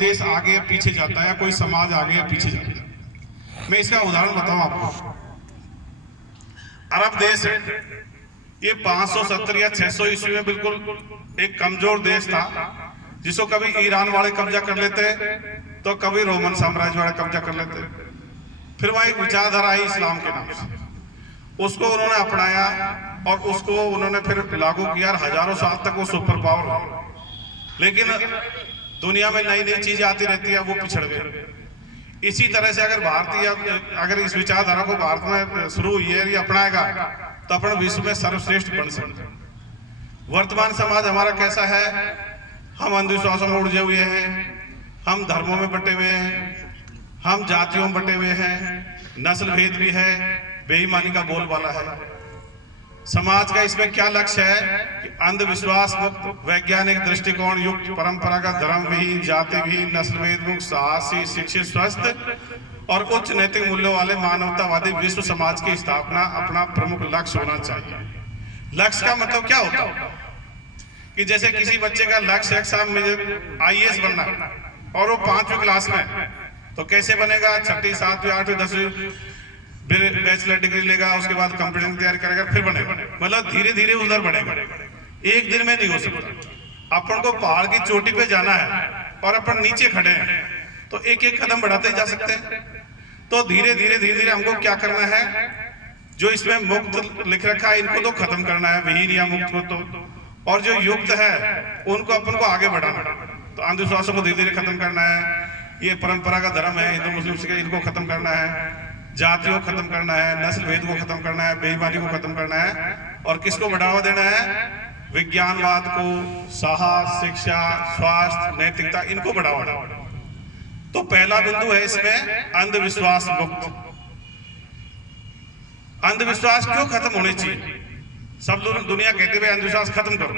देश आगे या पीछे जाता है या कोई समाज आगे या पीछे जाता है। मैं इसका उदाहरण बताऊं आपको। अरब देश है, ये 570 या 600 ईस्वी में बिल्कुल एक कमजोर देश था, जिसको कभी ईरान वाले कब्जा कर लेते तो कभी रोमन साम्राज्य वाले कब्जा कर लेते। फिर वहां एक विचारधारा आई इस्लाम के नाम से, उसको उन्होंने अपनाया और उसको उन्होंने फिर लागू किया। हजारों साल तक वो सुपर पावर रहा, लेकिन दुनिया में नई नई चीजें आती रहती है, वो पिछड़ गए। इसी तरह से अगर इस विचारधारा को भारत में शुरू हुई है या अपनाएगा तो अपन विश्व में सर्वश्रेष्ठ बन सकते हैं। वर्तमान समाज हमारा कैसा है? हम अंधविश्वासों में उलझे हुए हैं, हम धर्मों में बटे हुए हैं, हम जातियों में बटे हुए हैं, नस्ल भेद भी है, बेईमानी का बोलबाला है। समाज का इसमें क्या लक्ष्य है कि अंधविश्वास मुक्त, वैज्ञानिक दृष्टिकोण युक्त, परंपरागत धर्म विहीन, जाति विहीन, नस्ल भेद मुक्त, साहसी, शिक्षित, स्वस्थ और उच्च नैतिक मूल्यों वाले मानवतावादी विश्व समाज की स्थापना अपना प्रमुख लक्ष्य होना चाहिए। लक्ष्य का मतलब क्या होता है कि जैसे किसी बच्चे का लक्ष्य है साहब मुझे IAS बनना और वो 5वीं क्लास में, तो कैसे बनेगा? 6वीं, 7वीं, 8वीं, 10वीं बैचलर डिग्री लेगा, उसके बाद कंप्यूटर की तैयारी करेगा, फिर बनेगा। मतलब धीरे धीरे उधर बढ़ेगा, एक दिन में नहीं हो सकता। अपन को पहाड़ की चोटी पे जाना है और अपन नीचे खड़े हैं तो एक एक कदम बढ़ाते जा सकते हैं। तो धीरे धीरे हमको क्या करना है? जो इसमें मुक्त लिख रखा है इनको तो खत्म करना है, विहीन या मुक्त को तो, और जो युक्त है उनको अपन को आगे बढ़ाना। तो अंधविश्वासों को धीरे धीरे खत्म करना है, ये परंपरा का धर्म है हिंदू मुस्लिम इनको खत्म करना है, जातियों को खत्म करना है, नस्ल भेद को खत्म करना है, बेईमानी को खत्म करना है, और किसको बढ़ावा देना है? विज्ञानवाद को, साहस, शिक्षा, स्वास्थ्य, नैतिकता, इनको बढ़ावा देना। तो पहला बिंदु है इसमें अंधविश्वास मुक्त। अंधविश्वास क्यों खत्म होने चाहिए? सब लोग दुनिया कहते हुए अंधविश्वास खत्म करो।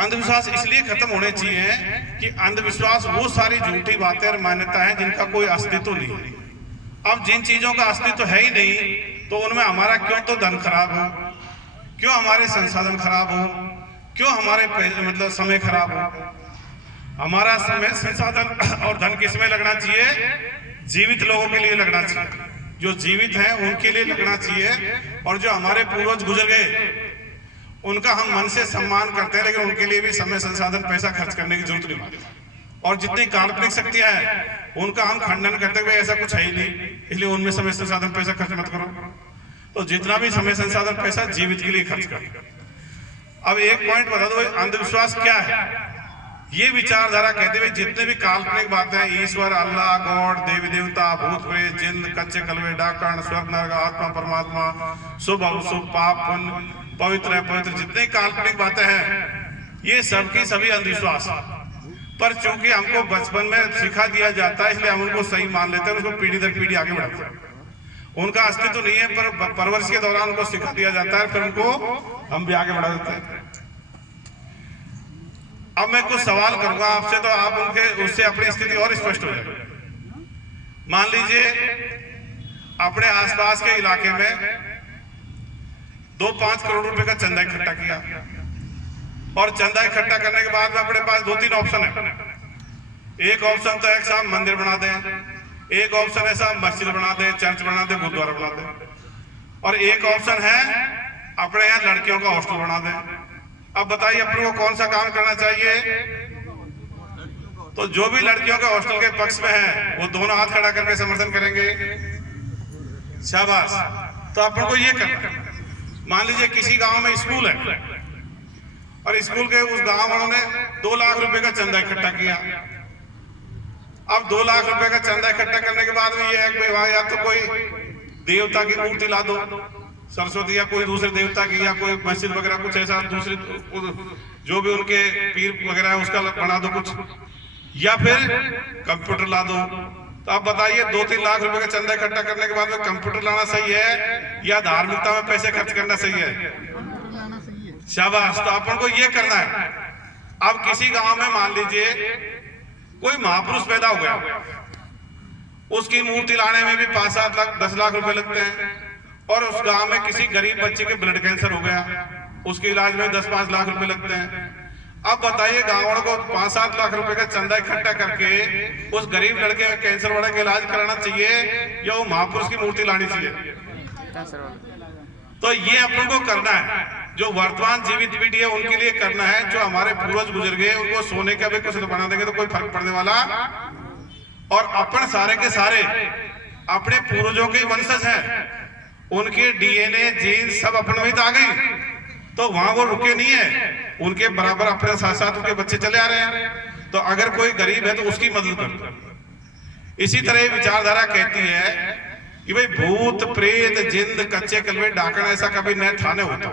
अंधविश्वास इसलिए खत्म होने चाहिए कि अंधविश्वास वो सारी झूठी बातें और मान्यताएं जिनका कोई अस्तित्व नहीं है। अब जिन चीजों का अस्तित्व है ही नहीं तो उनमें हमारा क्यों तो धन खराब हो, क्यों हमारे संसाधन खराब हो, क्यों हमारे मतलब समय खराब हो। हमारा समय, संसाधन और धन किस में लगना चाहिए? जीवित लोगों के लिए लगना चाहिए, जो जीवित हैं उनके लिए लगना चाहिए। और जो हमारे पूर्वज गुजर गए उनका हम मन से सम्मान करते हैं, लेकिन उनके लिए भी समय, संसाधन, पैसा खर्च करने की जरूरत नहीं मानते। और जितनी काल्पनिक शक्तियां हैं उनका हम खंडन करते हुए ऐसा कुछ है ही नहीं, इसलिए उनमें समय, संसाधन, पैसा खर्च मत करो। तो जितना भी समय, संसाधन, पैसा जीवित के लिए खर्च करो। अब एक पॉइंट बता दो, अंधविश्वास क्या है? ये विचारधारा कहते हुए जितने भी काल्पनिक बातें, ईश्वर, अल्लाह, गॉड, देवी देवता, भूत प्रेत, जिन्न, कच्चे कलवे, डाकण, स्वर्ग नरक, आत्मा, परमात्मा, शुभ अशुभ, पाप पुण्य, पवित्र अपवित्र, जितने काल्पनिक बातें हैं ये सब की सभी अंधविश्वास। पर चूंकि हमको बचपन में सिखा दिया जाता है इसलिए हम उनको सही मान लेते हैं, उसको पीढ़ी दर पीढ़ी आगे बढ़ाते हैं। उनका अस्तित्व नहीं है पर परवरिश के दौरान उनको सिखा दिया जाता है, फिर उनको हम भी आगे बढ़ा देते हैं। अब मैं कुछ सवाल करूंगा आपसे तो आप उनके उससे अपनी स्थिति और स्पष्ट हो जाएगी। मान लीजिए अपने आसपास के इलाके में 2-5 करोड़ रुपए का चंदा इकट्ठा किया और चंदा इकट्ठा करने के बाद में अपने पास 2-3 ऑप्शन है। एक ऑप्शन तो है साहब मंदिर बना दें, एक ऑप्शन है साहब मस्जिद बना दें, चर्च बना दें, गुरुद्वारा बना दें, और एक ऑप्शन है अपने यहाँ लड़कियों का हॉस्टल बना दें। अब बताइए अपने को कौन सा काम करना चाहिए? तो जो भी लड़कियों के हॉस्टल के पक्ष में है वो दोनों हाथ खड़ा करके समर्थन करेंगे, शाबाश। तो अपन को ये करना है, मान लीजिए किसी गांव में स्कूल है और स्कूल के उस गांव वालों ने 2 लाख रुपए का चंदा इकट्ठा किया। अब 2 लाख रुपए का चंदा इकट्ठा करने के बाद में ये है कि भाई या तो कोई देवता की मूर्ति ला दो, सरस्वती या कोई दूसरे देवता की, या कोई मस्जिद वगैरह कुछ ऐसा दूसरे जो भी उनके पीर वगैरह है उसका बना दो कुछ, या फिर कंप्यूटर ला दो। तो आप बताइए 2-3 लाख रुपए का चंदा इकट्ठा करने के बाद में कंप्यूटर लाना सही है या धार्मिकता में पैसे खर्च करना सही है? शाबाश। तो अपन को ये करना है। अब किसी गांव में मान लीजिए कोई महापुरुष पैदा हो गया, उसकी मूर्ति लाने में भी 5-7 लाख 10 लाख रुपए लगते हैं, और उस गांव में किसी गरीब बच्चे के ब्लड कैंसर हो गया, उसके इलाज में 10-5 लाख रुपए लगते हैं। अब बताइए गाँव वालों को 5-7 लाख रुपए का चंदा इकट्ठा करके उस गरीब लड़के का कैंसर वाले का इलाज कराना चाहिए या वो महापुरुष की मूर्ति लानी चाहिए? तो ये अपन को करना है, जो वर्तमान जीवित पीढ़ी है उनके लिए करना है। जो हमारे पूर्वज गुजर गए उनको सोने का भी कुछ बना देंगे तो कोई फर्क पड़ने वाला। और अपन सारे के सारे अपने पूर्वजों के वंशज हैं, उनके डीएनए जीन सब अपन में आ गई, तो वहां वो रुके नहीं है, उनके बराबर अपने साथ साथ उनके बच्चे चले आ रहे हैं। तो अगर कोई गरीब है तो उसकी मदद कर। इसी तरह विचारधारा कहती है कि भाई भूत प्रेत जिंद कच्चे कलवे डाकण ऐसा कभी न थाने होता।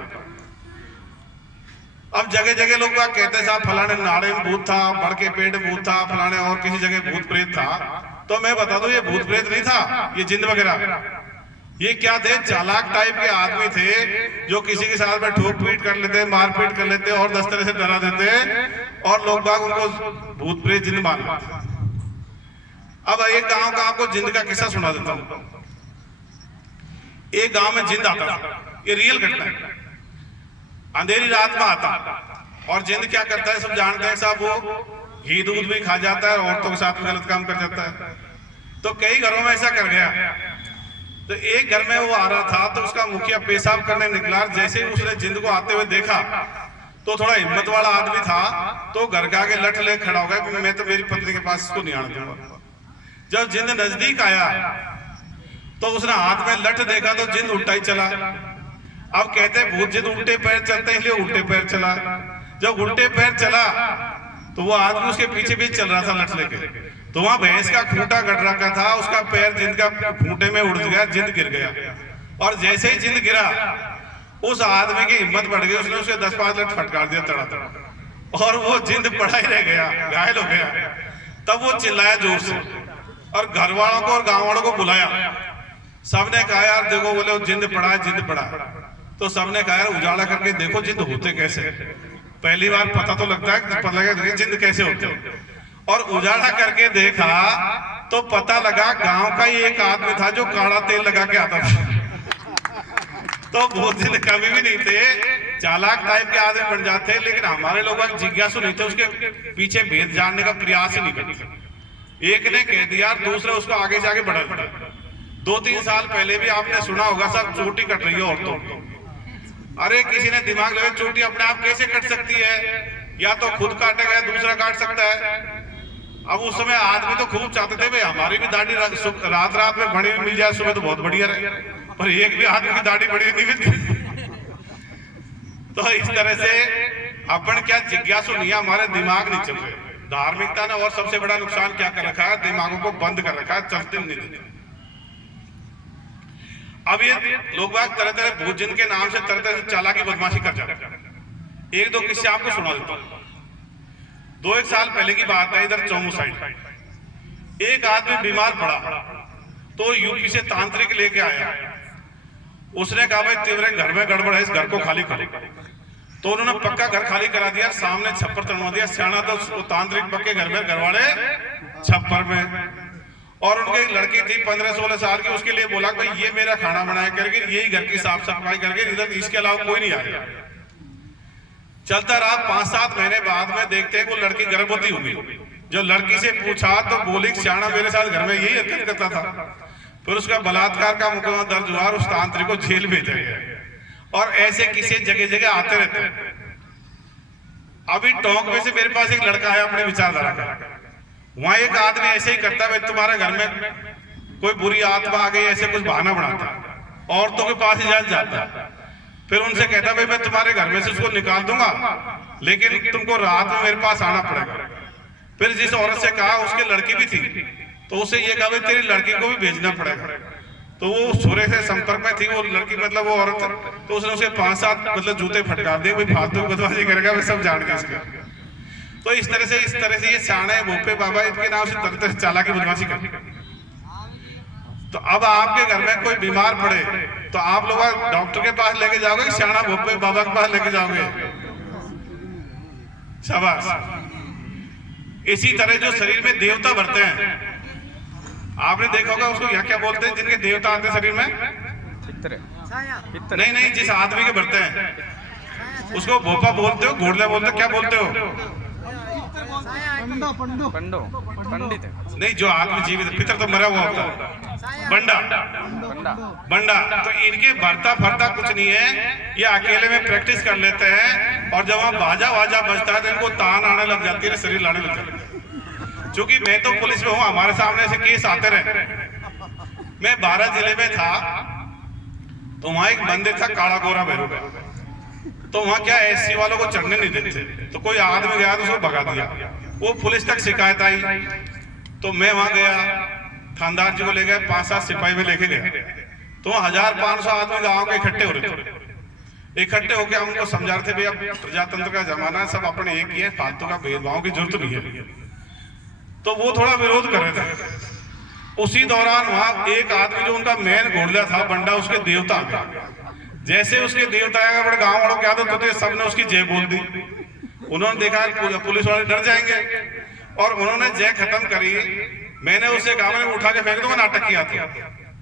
अब जगह जगह लोग बात कहते साहब फलाने नाड़े में भूत था, बड़ के पेड़ में भूत था, फलाने और किसी जगह भूत प्रेत था। तो मैं बता दूं ये भूत प्रेत नहीं था, ये जिंद वगैरह ये क्या थे? चालाक टाइप के आदमी थे जो किसी के साथ में ठोक पीट कर लेते, मारपीट कर लेते और 10 तरह से डरा देते और लोग बाग उनको भूत प्रेत जिंद मान लेते। अब एक गांव का आपको जिंद का किस्सा सुना देता हूं। एक गांव में जिंद आता था, ये रियल घटना है। अंधेरी रात में आता और जिंद क्या करता है सब जानते हैं साहब, वो घी दूध भी खा जाता है, औरतों के साथ में गलत काम कर जाता है। तो कई घरों में ऐसा कर गया। तो एक घर में वो आ रहा था तो उसका मुखिया पेशाब करने निकला। जैसे ही उसने जिंद को आते हुए देखा तो थोड़ा हिम्मत वाला आदमी था, तो घर के आगे लठ ले खड़ा हो गया, मैं तो मेरी पत्नी के पास इसको नहीं आने दूंगा। जब जिंद नजदीक आया तो उसने हाथ में लठ देखा तो जिंद उल्टा ही चला। अब कहते भूत जिंद उल्टे पैर चलते हैं, इसलिए उल्टे पैर चला। जब उल्टे पैर चला तो वो आदमी उसके पीछे भी चल रहा था लठ लेके। तो वहां भैंस का खूंटा गड़ रखा था, उसका पैर जिंद का खूंटे में उड़ गया, जिंद गिर गया। और जैसे ही जिंद गिरा उस आदमी की हिम्मत बढ़ गई, उसने उसे 10-5 लठ फटकार दिया तड़ा तड़ा, और वो जिंद पड़ा ही रह गया, घायल हो गया। तब वो चिल्लाया जोर से और घर वालों को और गांव वालों को बुलाया। सबने कहा यार देखो, बोले जिंद पड़ा है, जिंद पड़ा। तो सबने कहा यार उजाला करके देखो जिंद होते कैसे। पहली बार पता तो लगता है, पता लगा जिंद कैसे होते। और उजाला करके देखा तो पता लगा गांव का ही एक आदमी था जो काढ़ा तेल लगा के आता था। तो वो जिंद कभी भी नहीं थे, चालाक टाइप के आदमी बन जाते। लेकिन हमारे लोग जिज्ञासु नहीं थे, उसके पीछे भेद जानने का प्रयास ही नहीं करते। एक ने कह दिया, दूसरे उसको आगे से आगे बढ़ा दिया। 2-3 साल पहले भी आपने सुना होगा सब चोटी कट रही है औरतों की। अरे किसी ने दिमाग लगा चोटी अपने आप कैसे कट सकती है? या तो खुद काटेगा या दूसरा काट सकता है। अब उस समय आदमी तो खूब चाहते थे भाई हमारी भी दाढ़ी रात रात में बड़ी मिल जाए, सुबह तो बहुत बढ़िया रहे, पर एक भी आदमी की दाढ़ी बड़ी नहीं मिलती। तो इस तरह से अपन क्या जिज्ञासु नहीं है, हमारे दिमाग नहीं चल रहे। धार्मिकता ने और सबसे बड़ा नुकसान क्या कर रखा है? दिमागों को बंद कर रखा है, चलते नहीं देते। अब ये लोग बाग तरह तरह भूत जिन के नाम से तरह तरह से चालाकी बदमाशी कर जाते हैं। 1-2 किस्से आपको सुना देता हूं। 2-1 साल पहले की बात है, इधर चौमू साइड एक आदमी बीमार पड़ा तो यूपी से तांत्रिक लेके आया। उसने कहा भाई तेरे घर में गड़बड़ है, इस घर को खाली करो। तो उन्होंने पक्का घर खाली करा दिया, सामने छप्पर चढ़वा दिया। सियाना तो तांत्रिक पक्के घर में, घरवाले छप्पर में। और उनकी एक लड़की थी 15-16 साल की, उसके लिए बोला भाई ये मेरा खाना बनाया करके, यही घर की साफ सफाई करके, इधर इसके अलावा कोई नहीं आएगा। चलता रहा। 5-7 महीने बाद में देखते हैं वो लड़की गर्भवती हुई। जो लड़की से पूछा तो बोली श्याणा मेरे साथ घर में यही हरकत करता था। फिर उसका बलात्कार का मुकदमा दर्ज हुआ और उस तांत्रिक को जेल भेजा गया। और ऐसे किसी जगह जगह आते रहते हैं। अभी टोंक में से मेरे पास एक लड़का है अपने विचारधारा का, वहां एक आदमी ऐसे ही करता है, तुम्हारे घर में कोई बुरी आत्मा आ गई, ऐसे कुछ बहाना बनाता, औरतों के पास ही जाता। फिर उनसे कहता भाई मैं तुम्हारे घर में से उसको निकाल दूंगा, लेकिन तुमको रात में मेरे पास आना पड़ेगा। फिर जिस औरत से कहा उसकी लड़की भी थी, तो उसे ये कहा भाई तेरी लड़की को भी भेजना पड़ेगा। तो वो सूर्य से संपर्क में थी वो लड़की, मतलब वो औरत। तो उसने उसे 5-7 मतलब जूते फटकार दिए, भाई फालतू बदमाशी करेगा, वे सब जान गए इसके। तो इस तरह से ये साणे भोपे बाबा इनके नाम से तरह तरह चालाकी बदमाशी करते। तो अब आपके घर में कोई बीमार पड़े तो आप लोग डॉक्टर के पास लेके जाओगे, श्याणा भोपे बाबा के पास लेके जाओगे? शाबाश। इसी तरह जो शरीर में देवता भरते हैं, आपने देखा होगा उसको यहाँ क्या बोलते हैं जिनके देवता आते हैं शरीर में? नहीं, जिस आदमी के भरते हैं उसको भोपा बोलते हो, घोड़ले बोलते हो, क्या बोलते हो? पंडित नहीं, जो आदमी जीवित, पितर तो मरा हुआ होता है, बंडा बंडा। तो इनके भरता फरता कुछ नहीं है, ये अकेले में प्रैक्टिस कर लेते हैं, और जब वहां बाजा वाजा बजता है तो इनको तान आने लग जाती है, शरीर लाने लग जाता है। चूंकि मैं तो पुलिस में हूँ, हमारे सामने ऐसे केस आते रहे। मैं 12 जिले में था, तो वहां एक मंदिर था काला गोरा भैरव का। तो वहां क्या एससी वालों को चढ़ने नहीं देते, तो कोई आदमी गया तो उसको भगा दिया। वो पुलिस तक शिकायत आई, तो मैं वहां गया, थानेदार जी को ले गए, 5-7 सिपाही में लेके गए। तो 1500 आदमी गांव के इकट्ठे हो रहे थे। इकट्ठे होकर हम उनको समझा रहे थे, भैया प्रजातंत्र का जमाना है, सब अपने एक ही है, फालतू का भेदभाव की जरूरत नहीं है। तो वो थोड़ा विरोध कर रहे थे। उसी दौरान वहां एक आदमी जो उनका मेन घोड़ला था, बंडा, उसके देवता आ गया। जैसे उसके देवता आएगा, बड़े गांव वालों की आदत होती है, सबने उसकी जय बोल दी। उन्होंने देखा पुलिस वाले डर जाएंगे, और उन्होंने जय खत्म करी। मैंने उससे कहा, मैंने उठा के फेंक दूंगा, नाटक किया था।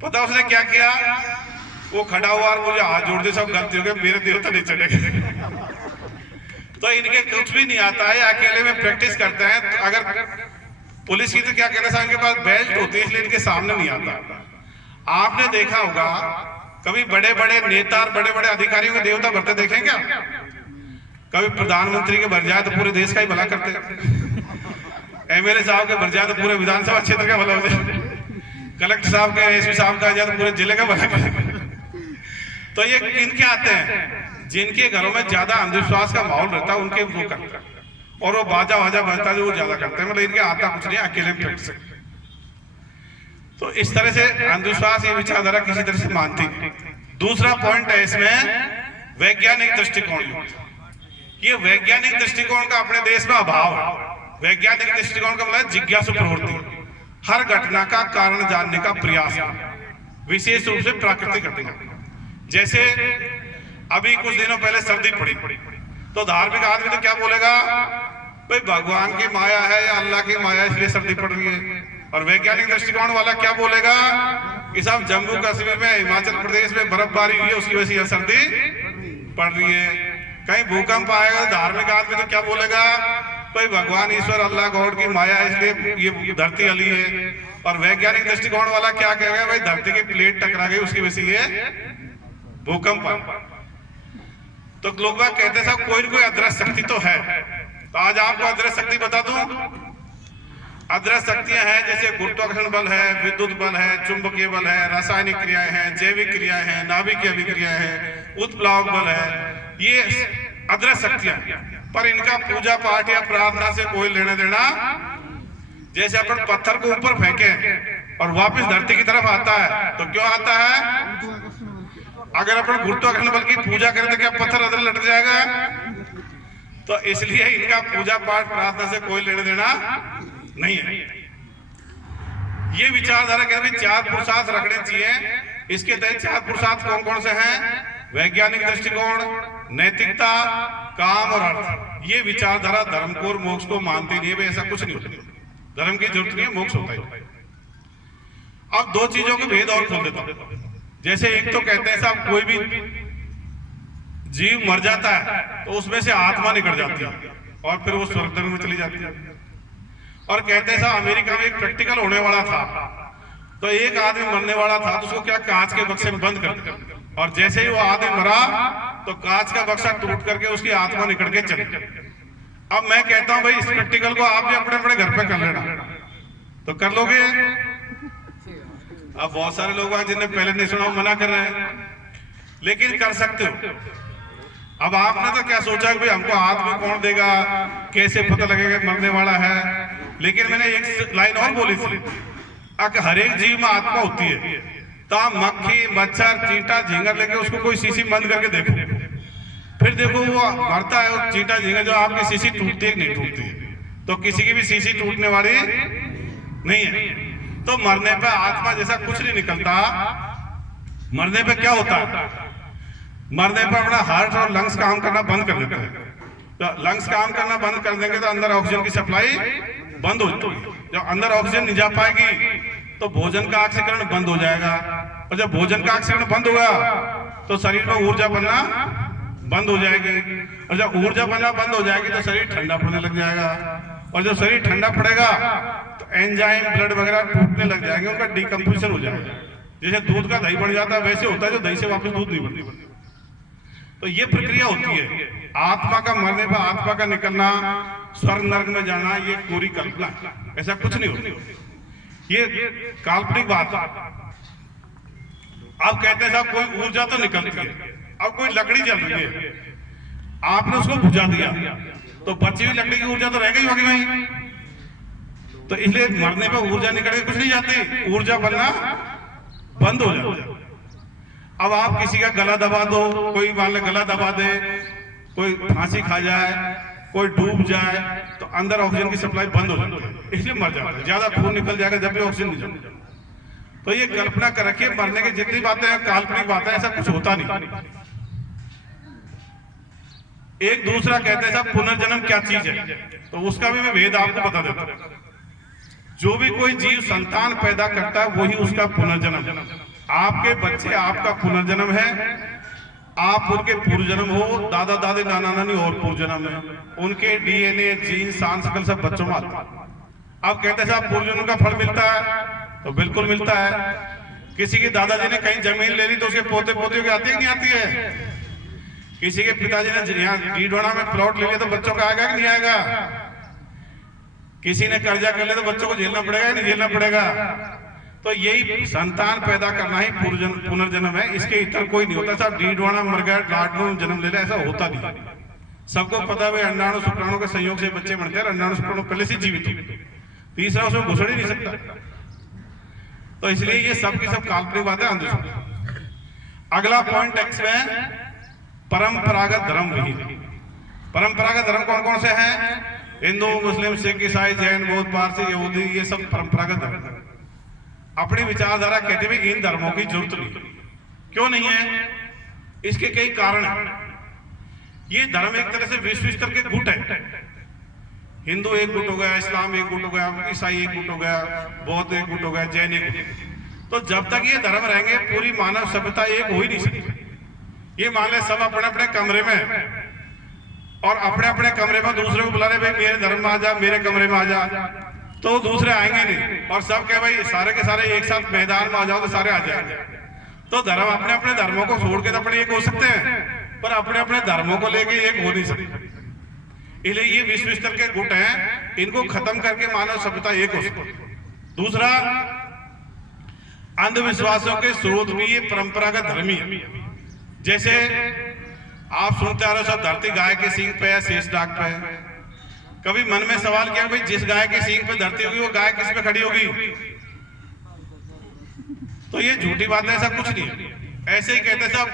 पता उसने क्या किया? वो खड़ा हुआ और मुझे हाथ जोड़ दे, सब गलती हो गई, मेरे देवता नहीं चढ़ेगा। तो इनके कुछ भी नहीं आता है, अकेले में प्रैक्टिस करते हैं। तो अगर पुलिस की तो क्या कहना है, इनके पास बेल्ट होती है, इसलिए इनके सामने नहीं आता। आपने देखा होगा कभी बड़े बड़े नेता और बड़े बड़े अधिकारियों के देवता भरते देखें क्या? कभी प्रधानमंत्री के भर जाए तो पूरे देश का ही भला करते, एमएलए साहब के भर जाए तो पूरे विधानसभा क्षेत्र का भला हो जाए, कलेक्टर साहब के, एसपी साहब का जाए तो पूरे जिले का भला करते। तो ये किनके आते हैं? जिनके घरों में ज्यादा अंधविश्वास का माहौल रहता है, उनके वो करते हैं, और वो बाजा वाजा बजता जो वो ज्यादा करते हैं। मतलब इनके आता कुछ नहीं, अकेले में प्रैक्टिस। तो इस तरह से अंधविश्वास, ये विचारधारा किसी तरह से मानती नहीं। दूसरा पॉइंट है इसमें वैज्ञानिक दृष्टिकोण। ये वैज्ञानिक दृष्टिकोण का अपने देश में अभाव है। वैज्ञानिक दृष्टिकोण का मतलब जिज्ञासु प्रवृत्ति, हर घटना का कारण जानने का प्रयास, विशेष रूप से प्राकृतिक घटना। जैसे अभी कुछ दिनों पहले सर्दी पड़ी, तो धार्मिक आदमी तो क्या बोलेगा, भाई भगवान की माया है या अल्लाह की माया, इसलिए सर्दी पड़ रही है। और वैज्ञानिक दृष्टिकोण वाला क्या बोलेगा कि साहब जम्मू कश्मीर में, हिमाचल प्रदेश में बर्फबारी हुई है, उसकी वजह से यह सर्दी पड़ रही है। कहीं भूकंप आएगा, धार्मिक आदमी तो क्या बोलेगा, भाई भगवान ईश्वर अल्लाह गॉड की माया है, इसलिए ये धरती हली है। और वैज्ञानिक दृष्टिकोण वाला क्या कहेगा, भाई धरती की प्लेट टकरा गई, उसकी वजह से ये भूकंप आया। तो लोग कहते हैं साहब कोई ना कोई अदृश्य शक्ति तो है। तो आज आपको अदृश्य शक्ति बता दूं। अदृश्य शक्तियां हैं, जैसे गुरुत्वाकर्षण बल है, विद्युत बल है, चुंबकीय बल है, रासायनिक क्रियाएं हैं, जैविक क्रियाएं हैं, नाभिकीय अभिक्रियाएं हैं, उत्प्लावक बल है। ये अदृश्य शक्तियां, पर इनका पूजा पाठ या प्रार्थना से कोई लेना देना। जैसे अपन पत्थर को ऊपर फेंके और वापस धरती की तरफ आता है, तो क्यों आता है? अगर अपन गुरुत्वाकर्षण बल की पूजा करें तो क्या पत्थर अंदर लट जाएगा? तो इसलिए इनका पूजा पाठ प्रार्थना से कोई लेना देना नहीं है। ये विचारधारा कहते हैं 4 पुरुषार्थ रखने चाहिए। इसके तहत 4 पुरुषार्थ कौन कौन से हैं? वैज्ञानिक दृष्टिकोण, नैतिकता, काम और अर्थ। ये विचारधारा धर्म को और मोक्ष को मानती नहीं है। भाई ऐसा कुछ नहीं होता, धर्म की जरूरत नहीं है, मोक्ष होता है। अब 2 चीजों के भेद और खोल देता हूं। जैसे एक तो कहते हैं साहब कोई भी जीव मर जाता है तो उसमें से आत्मा निकल जाती है और फिर वो स्वर्ग में चली जाती है। और कहते हैं साहब अमेरिका में एक प्रैक्टिकल होने वाला था, तो एक आदमी मरने वाला था, तो उसको क्या कांच के बक्से में बंद कर दिया, और जैसे ही वो आदमी मरा तो कांच का बक्सा टूट करके उसकी आत्मा निकल के चली। अब मैं कहता हूं भाई इस प्रैक्टिकल को आप भी अपने अपने घर पे कर लेना, तो कर लोगे? अब बहुत सारे लोग जिन्हें पहले नहीं सुना मना कर रहे हैं, लेकिन कर सकते हो। अब आपने तो क्या सोचा कि भाई हमको आत्मा कौन देगा, कैसे पता लगेगा मरने वाला है? लेकिन मैंने एक लाइन और बोली थी, हर एक जीव में आत्मा होती है। तो आप मक्खी, मच्छर, चींटा, झींगा लेके उसको कोई शीशी बंद करके देखो, फिर देखो वो मरता है। और चींटा झींगा जो आपकी शीशी टूटती है कि नहीं टूटती है? तो किसी की भी शीशी टूटने वाली नहीं है। तो मरने पे आत्मा जैसा कुछ नहीं निकलता। मरने पे क्या होता है? मरने पर अपना हार्ट और लंग्स काम करना बंद कर देते हैं। तो लंग्स काम करना बंद कर देंगे तो अंदर ऑक्सीजन की सप्लाई बंद हो जाती है। जब अंदर ऑक्सीजन नहीं जा पाएगी तो भोजन का ऑक्सीकरण बंद हो जाएगा, और जब भोजन का ऑक्सीकरण बंद होगा तो शरीर में ऊर्जा बनना बंद हो जाएगी, और जब ऊर्जा बनना बंद हो जाएगी तो शरीर ठंडा पड़ने लग जाएगा, और जब शरीर ठंडा पड़ेगा तो एंजाइम ब्लड वगैरह टूटने लग जाएंगे, उनका डिकम्पोजिशन हो जाएगा। जैसे दूध का दही बन जाता है वैसे होता है, जो दही से वापस दूध नहीं बनती। तो ये प्रक्रिया होती है। आत्मा का मरने पर आत्मा का निकलना, स्वर्ग नरक में जाना, ये पूरी कल्पना है, ऐसा कुछ नहीं होता, ये काल्पनिक बात है। आप कहते हैं साहब कोई ऊर्जा तो निकलती है, अब कोई लकड़ी जल रही है, आपने उसको बुझा दिया तो बची हुई लकड़ी की ऊर्जा तो रह गई होगी वहीं। तो इसलिए मरने पर ऊर्जा निकल के कुछ नहीं जाती, ऊर्जा बनना बंद हो जाता। अब आप किसी का गला दबा दो, कोई मान लो गला दबा दे, कोई फांसी खा जाए, कोई डूब जाए, तो अंदर ऑक्सीजन की सप्लाई बंद हो जाती है, इसलिए मर जाता है। ज्यादा खून निकल जाएगा जब भी ऑक्सीजन नहीं जाता। तो ये कल्पना कर रखिए, मरने की जितनी बातें हैं काल्पनिक बातें, ऐसा कुछ होता नहीं। एक दूसरा कहते हैं साहब पुनर्जन्म क्या चीज है, तो उसका भी मैं भेद आपको बता देता हूं। जो भी कोई जीव संतान पैदा करता है वही उसका पुनर्जन्म। आपके बच्चे आपका पुनर्जन्म है, आप उनके पूर्वजन्म हो, दादा दादी नाना नानी और पूर्वजन्म है, उनके डीएनए जीन सांस्कृतिक सब बच्चों में आता है। अब कहते हैं साहब पूर्वजन्म का फल मिलता है, तो बिल्कुल मिलता है। किसी के दादाजी ने कहीं जमीन ले ली तो उसके पोते पोतियों की आती है कि नहीं आती है? किसी के पिताजी ने यहाँ डीडोना में प्लॉट ले लिया तो बच्चों का आएगा कि नहीं आएगा? किसी ने कर्जा कर लिया तो बच्चों को झेलना पड़ेगा कि नहीं झेलना पड़ेगा? तो यही संतान पैदा करना ही पुनर्जन्म है, इसके इतर कोई नहीं होता। साहब डीडवाना मर गया, लाडनू जन्म ले लिया, ऐसा होता नहीं। सबको पता है अंडाणु शुक्राणु के संयोग से बच्चे बनते हैं, अंडाणु शुक्राणु पहले से जीवित होते हैं, तीसरा उसमें घुसड़ ही नहीं सकता। तो इसलिए ये सब की सब काल्पनिक बातें अंधविश्वास। अगला पॉइंट एक्स में परंपरागत धर्म विहीन। परंपरागत धर्म कौन कौन से हैं? हिंदू, मुस्लिम, सिख, ईसाई, जैन, बौद्ध, पारसी, यहूदी, ये सब परंपरागत धर्म। अपनी विचारधारा कहते हुए इन धर्मों की जरूरत नहीं। क्यों नहीं है? इसके कई कारण हैं। ये धर्म एक तरह से विश्व स्तर के गुट है। हिंदू एक गुट हो गया, इस्लाम एक गुट हो गया, ईसाई एक गुट हो गया, बौद्ध एक गुट हो गया, जैन एक गुट। तो जब तक ये धर्म रहेंगे पूरी मानव सभ्यता एक हो ही नहीं सकती। ये मान ले सब अपने अपने कमरे में, और अपने अपने कमरे में दूसरे को बुला रहे, भाई मेरे धर्म में आ जा, मेरे कमरे में आ जा, तो दूसरे आएंगे नहीं। और सब कहे भाई सारे के सारे एक साथ मैदान में आ जाओ तो सारे आ जाएंगे। तो धर्म अपने अपने धर्मों को छोड़ के तो अपने एक हो सकते हैं, पर अपने अपने धर्मों को लेके एक हो नहीं सकते। इसलिए ये विश्व स्तर के गुट हैं, इनको खत्म करके मानव सभ्यता एक हो सकती है। दूसरा, अंधविश्वासों के स्रोत भी ये परंपरागत धर्म ही है। जैसे आप सुनते आ रहे हो सब धरती गाय के सींग पे है, शेष नाग पे है। कभी मन में सवाल किया भाई जिस गाय के सींग पे धरती होगी वो गाय किस पे खड़ी होगी? तो ये झूठी बात है, ऐसा कुछ नहीं है। ऐसे ही कहते सब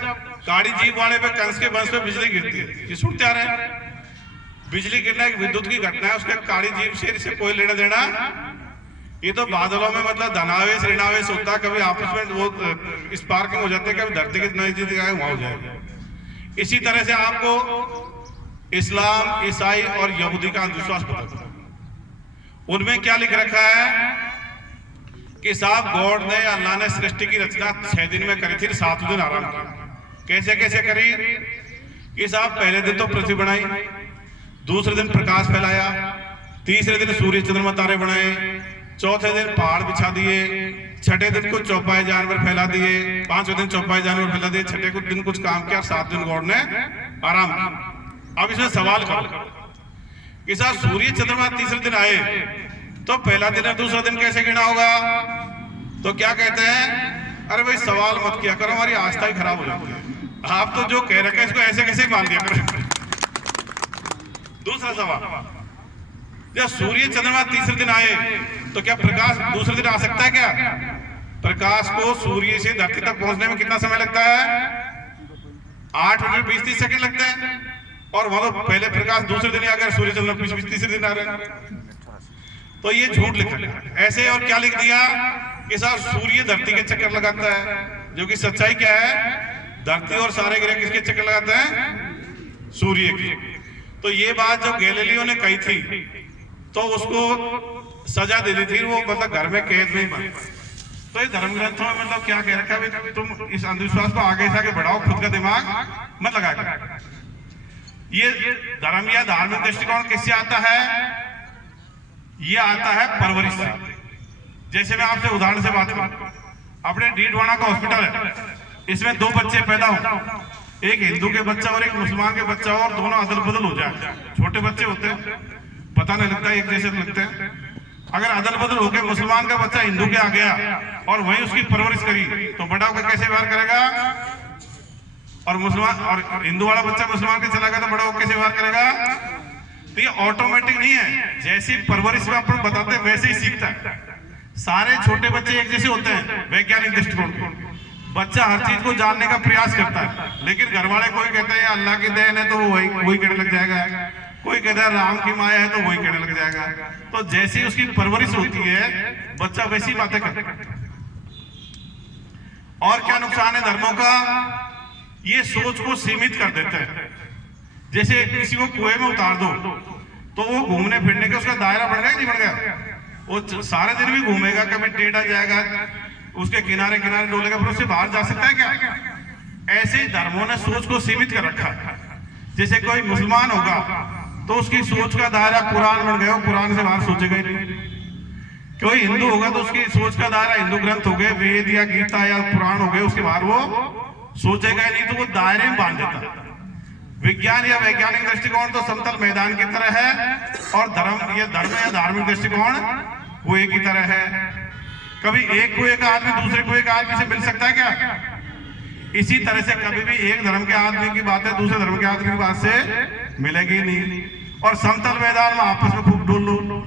गाड़ी जीप वाले पे कंस के वंश पे बिजली गिरती है, ये सुनते आ रहे हैं। बिजली गिरना एक विद्युत की घटना है, उसके काली जीप से इससे कोई लेना देना। ये तो बादलों में मतलब धनावेश ऋणावेश होता है, कभी आपस में वो स्पार्किंग हो जाते हैं, कभी धरती के नजदीक वहां हो जाएगा। इसी तरह से आपको इस्लाम, ईसाई और यहूदी का अंधविश्वास पता चला। उनमें क्या लिख रखा है कि साहब गॉड ने, अल्लाह ने सृष्टि की रचना 6 दिन में करी थी, 7वें दिन आराम किया। कैसे कैसे करी? कि साहब पहले दिन तो पृथ्वी बनाई, दूसरे दिन प्रकाश फैलाया, तीसरे दिन सूर्य चंद्रमा तारे बनाए, चौथे दिन पहाड़ बिछा दिए, छठे दिन कुछ चौपाई जानवर फैला दिए, 5वें दिन चौपाई जानवर फैला दिए, छठे कुछ दिन कुछ काम किया, 7 दिन गॉड ने आराम किया। अब इसमें सवाल करो कि साहब सूर्य चंद्रमा तीसरे दिन आए तो पहला दिन और दूसरा दिन कैसे गिना होगा? तो क्या कहते हैं, अरे भाई सवाल मत किया करो, हमारी आस्था ही खराब हो जाती है। आप तो जो कह रखे इसको ऐसे कैसे मान दिया करो। दूसरा सवाल, जब सूर्य चंद्रमा तीसरे दिन आए तो क्या प्रकाश दूसरे दिन आ सकता है? क्या प्रकाश को सूर्य से धरती तक पहुंचने में कितना समय लगता है? 8 मिनट 20-30 सेकंड लगते हैं। और वहां तो पहले प्रकाश दूसरे दिन आ गया, सूर्य चंद्रमा तीसरे दिन आ रहे हैं। तो ये झूठ लिख रहे। ऐसे और क्या लिख दिया कि साहब सूर्य धरती के चक्कर लगाता है, जो कि सच्चाई क्या है? धरती और सारे ग्रह किसके चक्कर लगाते हैं? सूर्य की। तो ये बात जो गैलीलियो ने कही थी तो उसको सजा दे दी थी, वो मतलब घर में कैद नहीं बने। तो ये धर्म ग्रंथों में मतलब क्या कह रखा है, तुम इस अंधविश्वास को आगे से आगे बढ़ाओ, खुद का दिमाग मत लगाया। ये धर्म या धार्मिक दृष्टिकोण किससे आता है? ये आता है परवरिश से। जैसे मैं आपसे उदाहरण से बात करूं, अपने डीडवाना का हॉस्पिटल है, इसमें 2 बच्चे पैदा हो, एक हिंदू के बच्चा और एक मुसलमान के बच्चा हो, और दोनों अदल बदल हो जाए। छोटे बच्चे होते हैं, पता नहीं लगता, एक जैसे लगते हैं। अगर अदल बदल होकर मुसलमान का बच्चा हिंदू के आ गया और वहीं उसकी परवरिश करी, तो बड़ा होकर कैसे व्यवहार करेगा? और मुसलमान और हिंदू वाला बच्चा मुसलमान के चला गया तो बड़ा होकर कैसे व्यवहार करेगा? तो ये ऑटोमेटिक नहीं है, जैसी परवरिश में अपन बताते हैं वैसे ही सीखता है। सारे छोटे बच्चे एक जैसे होते हैं वैज्ञानिक दृष्टिकोण को। बच्चा हर चीज को जानने का प्रयास करता है, लेकिन घर वाले कोई कहते हैं अल्लाह की देन है तो वो वही कहने लग जाएगा, कोई कहता है राम की माया है तो वही कहने लग जाएगा। तो जैसी उसकी परवरिश होती है बच्चा वैसी बातें करता है। और क्या नुकसान है धर्मों का? ये सोच को सीमित कर देते हैं। जैसे किसी को कुएं में उतार दो तो वो घूमने फिरने का उसका दायरा बढ़ गया कि नहीं बढ़ गया? वो सारे दिन भी घूमेगा, कभी टेढ़ा जाएगा, उसके किनारे किनारे डोलेगा, फिर उससे बाहर जा सकता है क्या? ऐसे ही धर्मों ने सोच को सीमित कर रखा है। जैसे कोई मुसलमान होगा तो उसकी सोच का दायरा कुरान बन गया, कुरान से बाहर सोचेगा ही नहीं। कोई हिंदू होगा तो उसकी सोच का दायरा हिंदू ग्रंथ हो गए, वेद या गीता या पुराण हो गए, उसके बाहर वो सोचेगा ही नहीं, तो वो दायरे में बांध देता है। विज्ञान या वैज्ञानिक दृष्टिकोण तो समतल मैदान की तरह है, और धर्म या धार्मिक दृष्टिकोण कुएं की तरह है। कभी एक कुएं का आदमी दूसरे कुएं का आदमी से मिल सकता है क्या? इसी तरह से कभी भी एक धर्म के आदमी की बातें दूसरे धर्म के आदमी की बात से मिलेगी नहीं। और समतल मैदान में आपस में खूब डोल लो।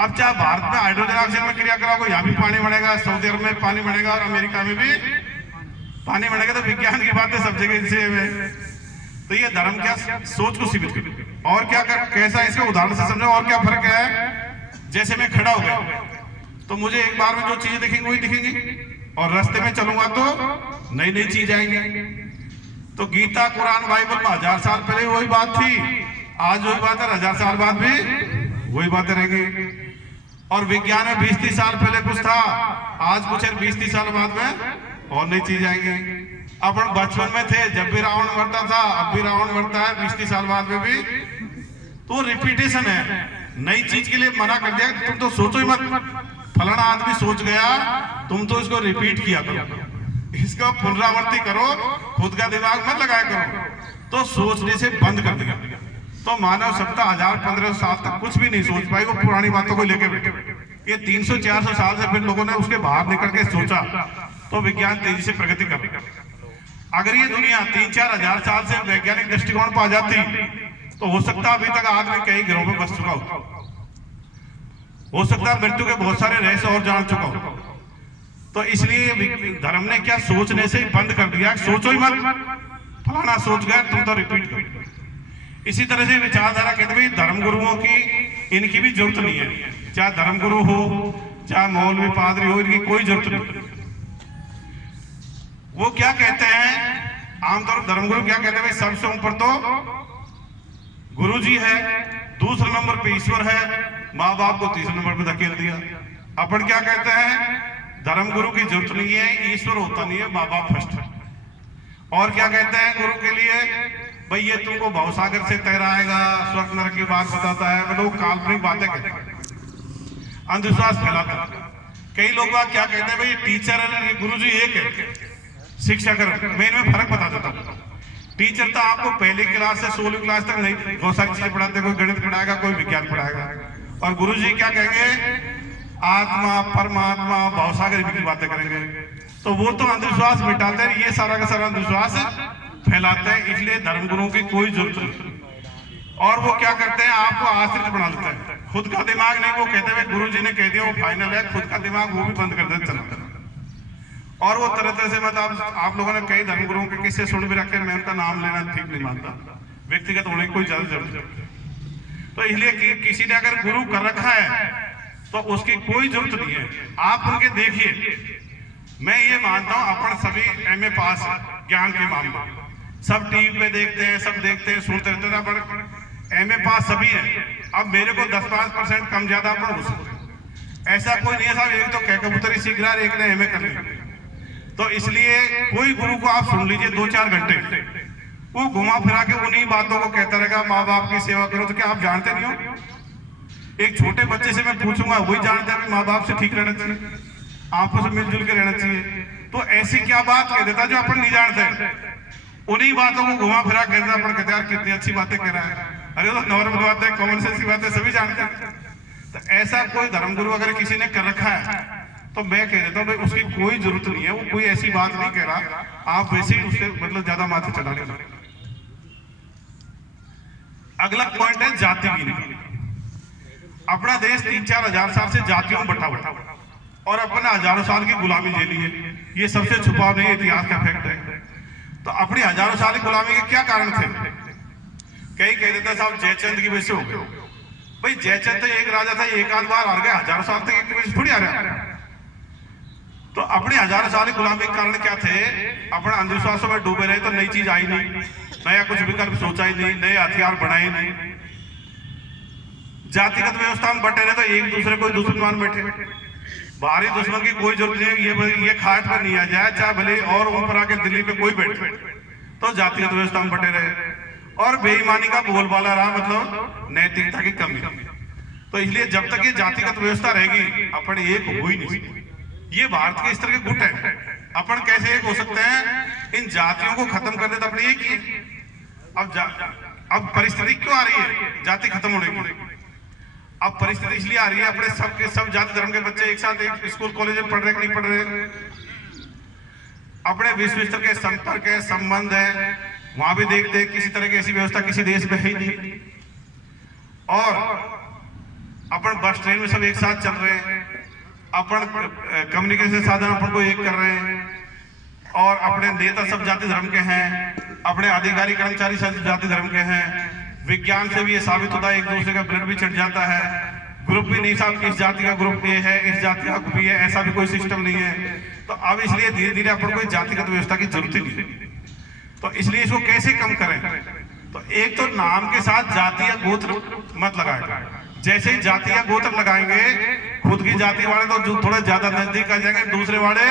अब चाहे भारत में हाइड्रोजन ऑक्सीजन में क्रिया कराओ, यहाँ भी पानी बढ़ेगा, सऊदी अरब में पानी बढ़ेगा और अमेरिका में भी पानी बढ़ेगा। तो विज्ञान की बातें सब जगह इसे। तो ये धर्म क्या सोच को सीमित कर, और क्या कैसा इसका उदाहरण से समझो और क्या फर्क है। जैसे मैं खड़ा हो गया तो मुझे एक बार में जो चीजें दिखेंगी वही दिखेंगी, और रास्ते में चलूंगा तो नई नई चीज आएंगी। तो गीता कुरान बाइबल में 1000 साल पहले वही बात थी, आज वही बात है, 1000 साल बाद भी वही बातें रहेंगी। और विज्ञान में 20-30 साल पहले कुछ था, आज कुछ है, 20-30 साल बाद में और नई चीज आएंगी। अपन बचपन में थे जब भी रावण मरता था, अब भी रावण मरता है 20-30 साल बाद में भी। तो रिपीटेशन है, नई चीज के लिए मना कर दिया तुम तो सोचो ही मत। फलाना आदमी सोच गया, तुम तो इसको रिपीट किया करो, इसको पुनरावृत्ति करो, खुद का दिमाग मत लगाया करो। तो सोचने से बंद कर दिया। तो मानव सत्ता 1000-1500 साल तक कुछ भी नहीं सोच पाई, वो पुरानी बातों को लेकर बैठे। ये 300-400 साल से फिर लोगों ने उसके बाहर निकल के सोचा, तो विज्ञान तेजी से प्रगति कर रहा है। अगर ये दुनिया 3-4 हजार साल से वैज्ञानिक दृष्टिकोण पर आ जाती तो हो सकता है अभी तक आदमी कई ग्रहों में बस चुका हो सकता है मृत्यु के बहुत सारे रहस्य और जान चुका हो। तो इसलिए धर्म ने क्या सोचने से ही बंद कर दिया, सोचो ही मत, फलाना सोच गया तुम तो रिपीट करो। इसी तरह से विचारधारा कहते हैं धर्म गुरुओं की इनकी भी जरूरत नहीं है, चाहे धर्म गुरु हो चाहे मौलवी पादरी हो, इनकी कोई जरूरत नहीं। वो क्या कहते हैं आमतौर पर धर्मगुरु क्या कहते हैं, भाई सबसे ऊपर तो गुरु जी है, दूसरे नंबर पे ईश्वर है, माँ बाप को तीसरे नंबर पे धकेल दिया। अपन क्या कहते हैं धर्मगुरु की जरूरत नहीं है, ईश्वर होता नहीं है, माँ बाप फर्स्ट है। और क्या कहते हैं गुरु के लिए, भाई ये तुमको भवसागर से तैराएगा, स्वर्ग नरक की बात बताता है, मतलब काल्पनिक बातें कहते हैं, अंधविश्वास फैलाता है। कई लोग क्या कहते हैं भाई टीचर है गुरु जी एक है, शिक्षक है। मैं इनमें फर्क बता देता हूँ। टीचर तो आपको पहली क्लास से 16वीं क्लास तक नहीं बहुत सारी चीजें पढ़ाते, कोई गणित पढ़ाएगा, कोई विज्ञान पढ़ाएगा। और गुरु जी क्या कहेंगे, आत्मा परमात्मा भवसागर की बातें करेंगे। तो वो तो अंधविश्वास मिटाते हैं, ये सारा का सारा अंधविश्वास फैलाते हैं। इसलिए धर्मगुरुओं की कोई जरूरत नहीं। और वो क्या करते हैं आपको आश्रित बना देते हैं, खुद का दिमाग नहीं। वो कहते हैं गुरु जी ने कह दिया वो फाइनल है, खुद का दिमाग वो भी बंद कर देते चलते। और वो तरह तरह से मतलब आप लोगों ने कई धर्मगुरुओं के किस्से सुन भी रखे, मैं उनका नाम लेना ठीक नहीं मानता, व्यक्तिगत होने की कोई ज्यादा जरूरत नहीं। तो इसलिए किसी ने अगर गुरु कर रखा है तो उसकी कोई जरूरत नहीं है। आप उनके देखिए, मैं ये मानता हूं अपन सभी MA पास है ज्ञान के मामले, सब टीवी पे देखते हैं, सब देखते हैं सुनते रहते हैं, पर MA पास सभी है। अब मेरे को 10-5% कम ज्यादा अपन हो सकते हैं, ऐसा कोई नहीं है साहब एक तो कबूतरी सीख रहा है, एक ने MA कर लिया। तो इसलिए कोई गुरु को आप सुन लीजिए 2-4 घंटे, वो घुमा फिरा के उन्हीं बातों को कहता रहेगा, माँ बाप की सेवा करो। तो क्या आप जानते नहीं हो? एक छोटे बच्चे से मैं पूछूंगा, वही जानता है माँ बाप से ठीक रहना चाहिए, आपस में मिलजुल के रहना चाहिए। तो ऐसी क्या बात कह देता जो अपन नहीं जानते? उन्हीं बातों को घुमा फिरा कहता, अपन कहते यार कितनी अच्छी बातें कह रहा है, अरे तो नॉर्मल बात है, कॉमन सेंस की बात है, सभी जानते हैं। तो ऐसा कोई धर्मगुरु अगर किसी ने कर रखा है तो मैं कह देता हूँ भाई उसकी कोई जरूरत नहीं है, वो कोई ऐसी बात नहीं कह रहा, आप वैसे ही उससे मतलब ज्यादा माथे चढ़ाने लगे। अगला पॉइंट है जाति गिनती। अपना देश 3-4 हजार साल से जातियों में बटा हुआ और अपना हजारों साल की गुलामी झेली है, ये सबसे छुपा नहीं इतिहास का फैक्ट है। तो अपनी हजारों साल की गुलामी के क्या कारण थे? कई कह देता साहब जयचंद की वजह से हो गए। भाई जयचंद तो एक राजा था, एक आध बार हार गया, हजारों साल तक एक वजह थोड़ी आ रहा। तो अपनी हजारों साल की गुलामी के कारण क्या थे? अपना अंधविश्वासों में डूबे रहे, तो नई चीज आई नहीं, नया कुछ विकल्प सोचा ही नहीं, नए हथियार बनाए नहीं। जातिगत व्यवस्था में बटे रहे तो एक दूसरे को दुश्मन मान बैठे। बाहरी दुश्मन की कोई जरूरत नहीं, ये खाट पर नहीं आ जाए, चाहे भले और ऊपर आके दिल्ली पे कोई बैठे, तो जातिगत व्यवस्था में बटे रहे। और बेईमानी का बोलबाला रहा, मतलब नैतिकता की कमी। तो इसलिए जब तक ये जातिगत व्यवस्था रहेगी अपन एक हो ही नहीं। ये भारत के इस तरह के गुट है, अपन कैसे एक हो सकते हैं? इन जातियों को खत्म कर दे तो अपने एक ही। अब परिस्थिति क्यों आ रही है जाति खत्म होने की? अब परिस्थिति इसलिए आ रही है, अपने सब के सब जाति धर्म के बच्चे एक साथ एक स्कूल कॉलेज में पढ़ रहे कि नहीं पढ़ रहे, अपने विश्व स्तर के संपर्क है, संबंध है, वहां भी देखते हैं किसी तरह की ऐसी व्यवस्था किसी देश में है ही नहीं। और अपन बस ट्रेन में सब एक साथ चल रहे हैं, अपन कम्युनिकेशन साधन अपन को एक कर रहे हैं, और अपने नेता सब जाति धर्म के हैं, अपने अधिकारी कर्मचारी सब जाति धर्म के हैं। विज्ञान से भी ये साबित होता है, एक दूसरे का ब्लड भी चढ़ जाता है, ग्रुप भी नहीं साहब इस जाति का ग्रुप ये है, इस जाति का भी है, ऐसा भी कोई सिस्टम नहीं है। तो अब इसलिए धीरे धीरे अपन को जातिगत व्यवस्था की जरूरत ही नहीं। तो इसलिए इसको कैसे कम करें? तो एक तो नाम के साथ जाति या गोत्र मत लगाएगा। जैसे ही जाति या गोत्र लगाएंगे, खुद की जाति वाले तो जो थोड़ा ज्यादा नजदीक आ जाएंगे, दूसरे वाले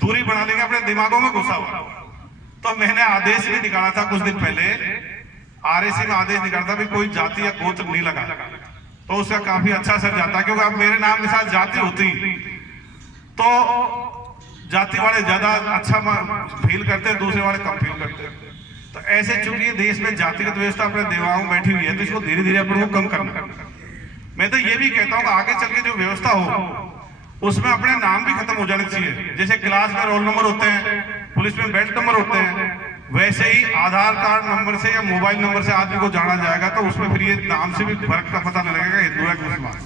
दूरी बना लेंगे, अपने दिमागों में घुसा हुआ। तो मैंने आदेश भी निकाला था कुछ दिन पहले, आरएसी में आदेश निकालता भी कोई जाति या गोत्र नहीं लगा, तो उसका काफी अच्छा असर जाता। क्योंकि अब मेरे नाम के साथ जाति होती तो जाति वाले ज्यादा अच्छा फील करते, दूसरे वाले कम फील करते। तो ऐसे चूंकि देश में जातिगत व्यवस्था अपने दिमाग में बैठी हुई है, तो इसको धीरे धीरे अपन को कम करना। मैं तो ये भी कहता हूँ आगे चल के जो व्यवस्था हो उसमें अपने नाम भी खत्म हो जाने चाहिए। जैसे क्लास में रोल नंबर होते हैं, पुलिस में बेल्ट नंबर होते हैं, वैसे ही आधार कार्ड नंबर से या मोबाइल नंबर से आदमी को जाना जाएगा, तो उसमें फिर ये नाम से भी फर्क का पता नहीं लगेगा हिंदू है कि मुसलमान।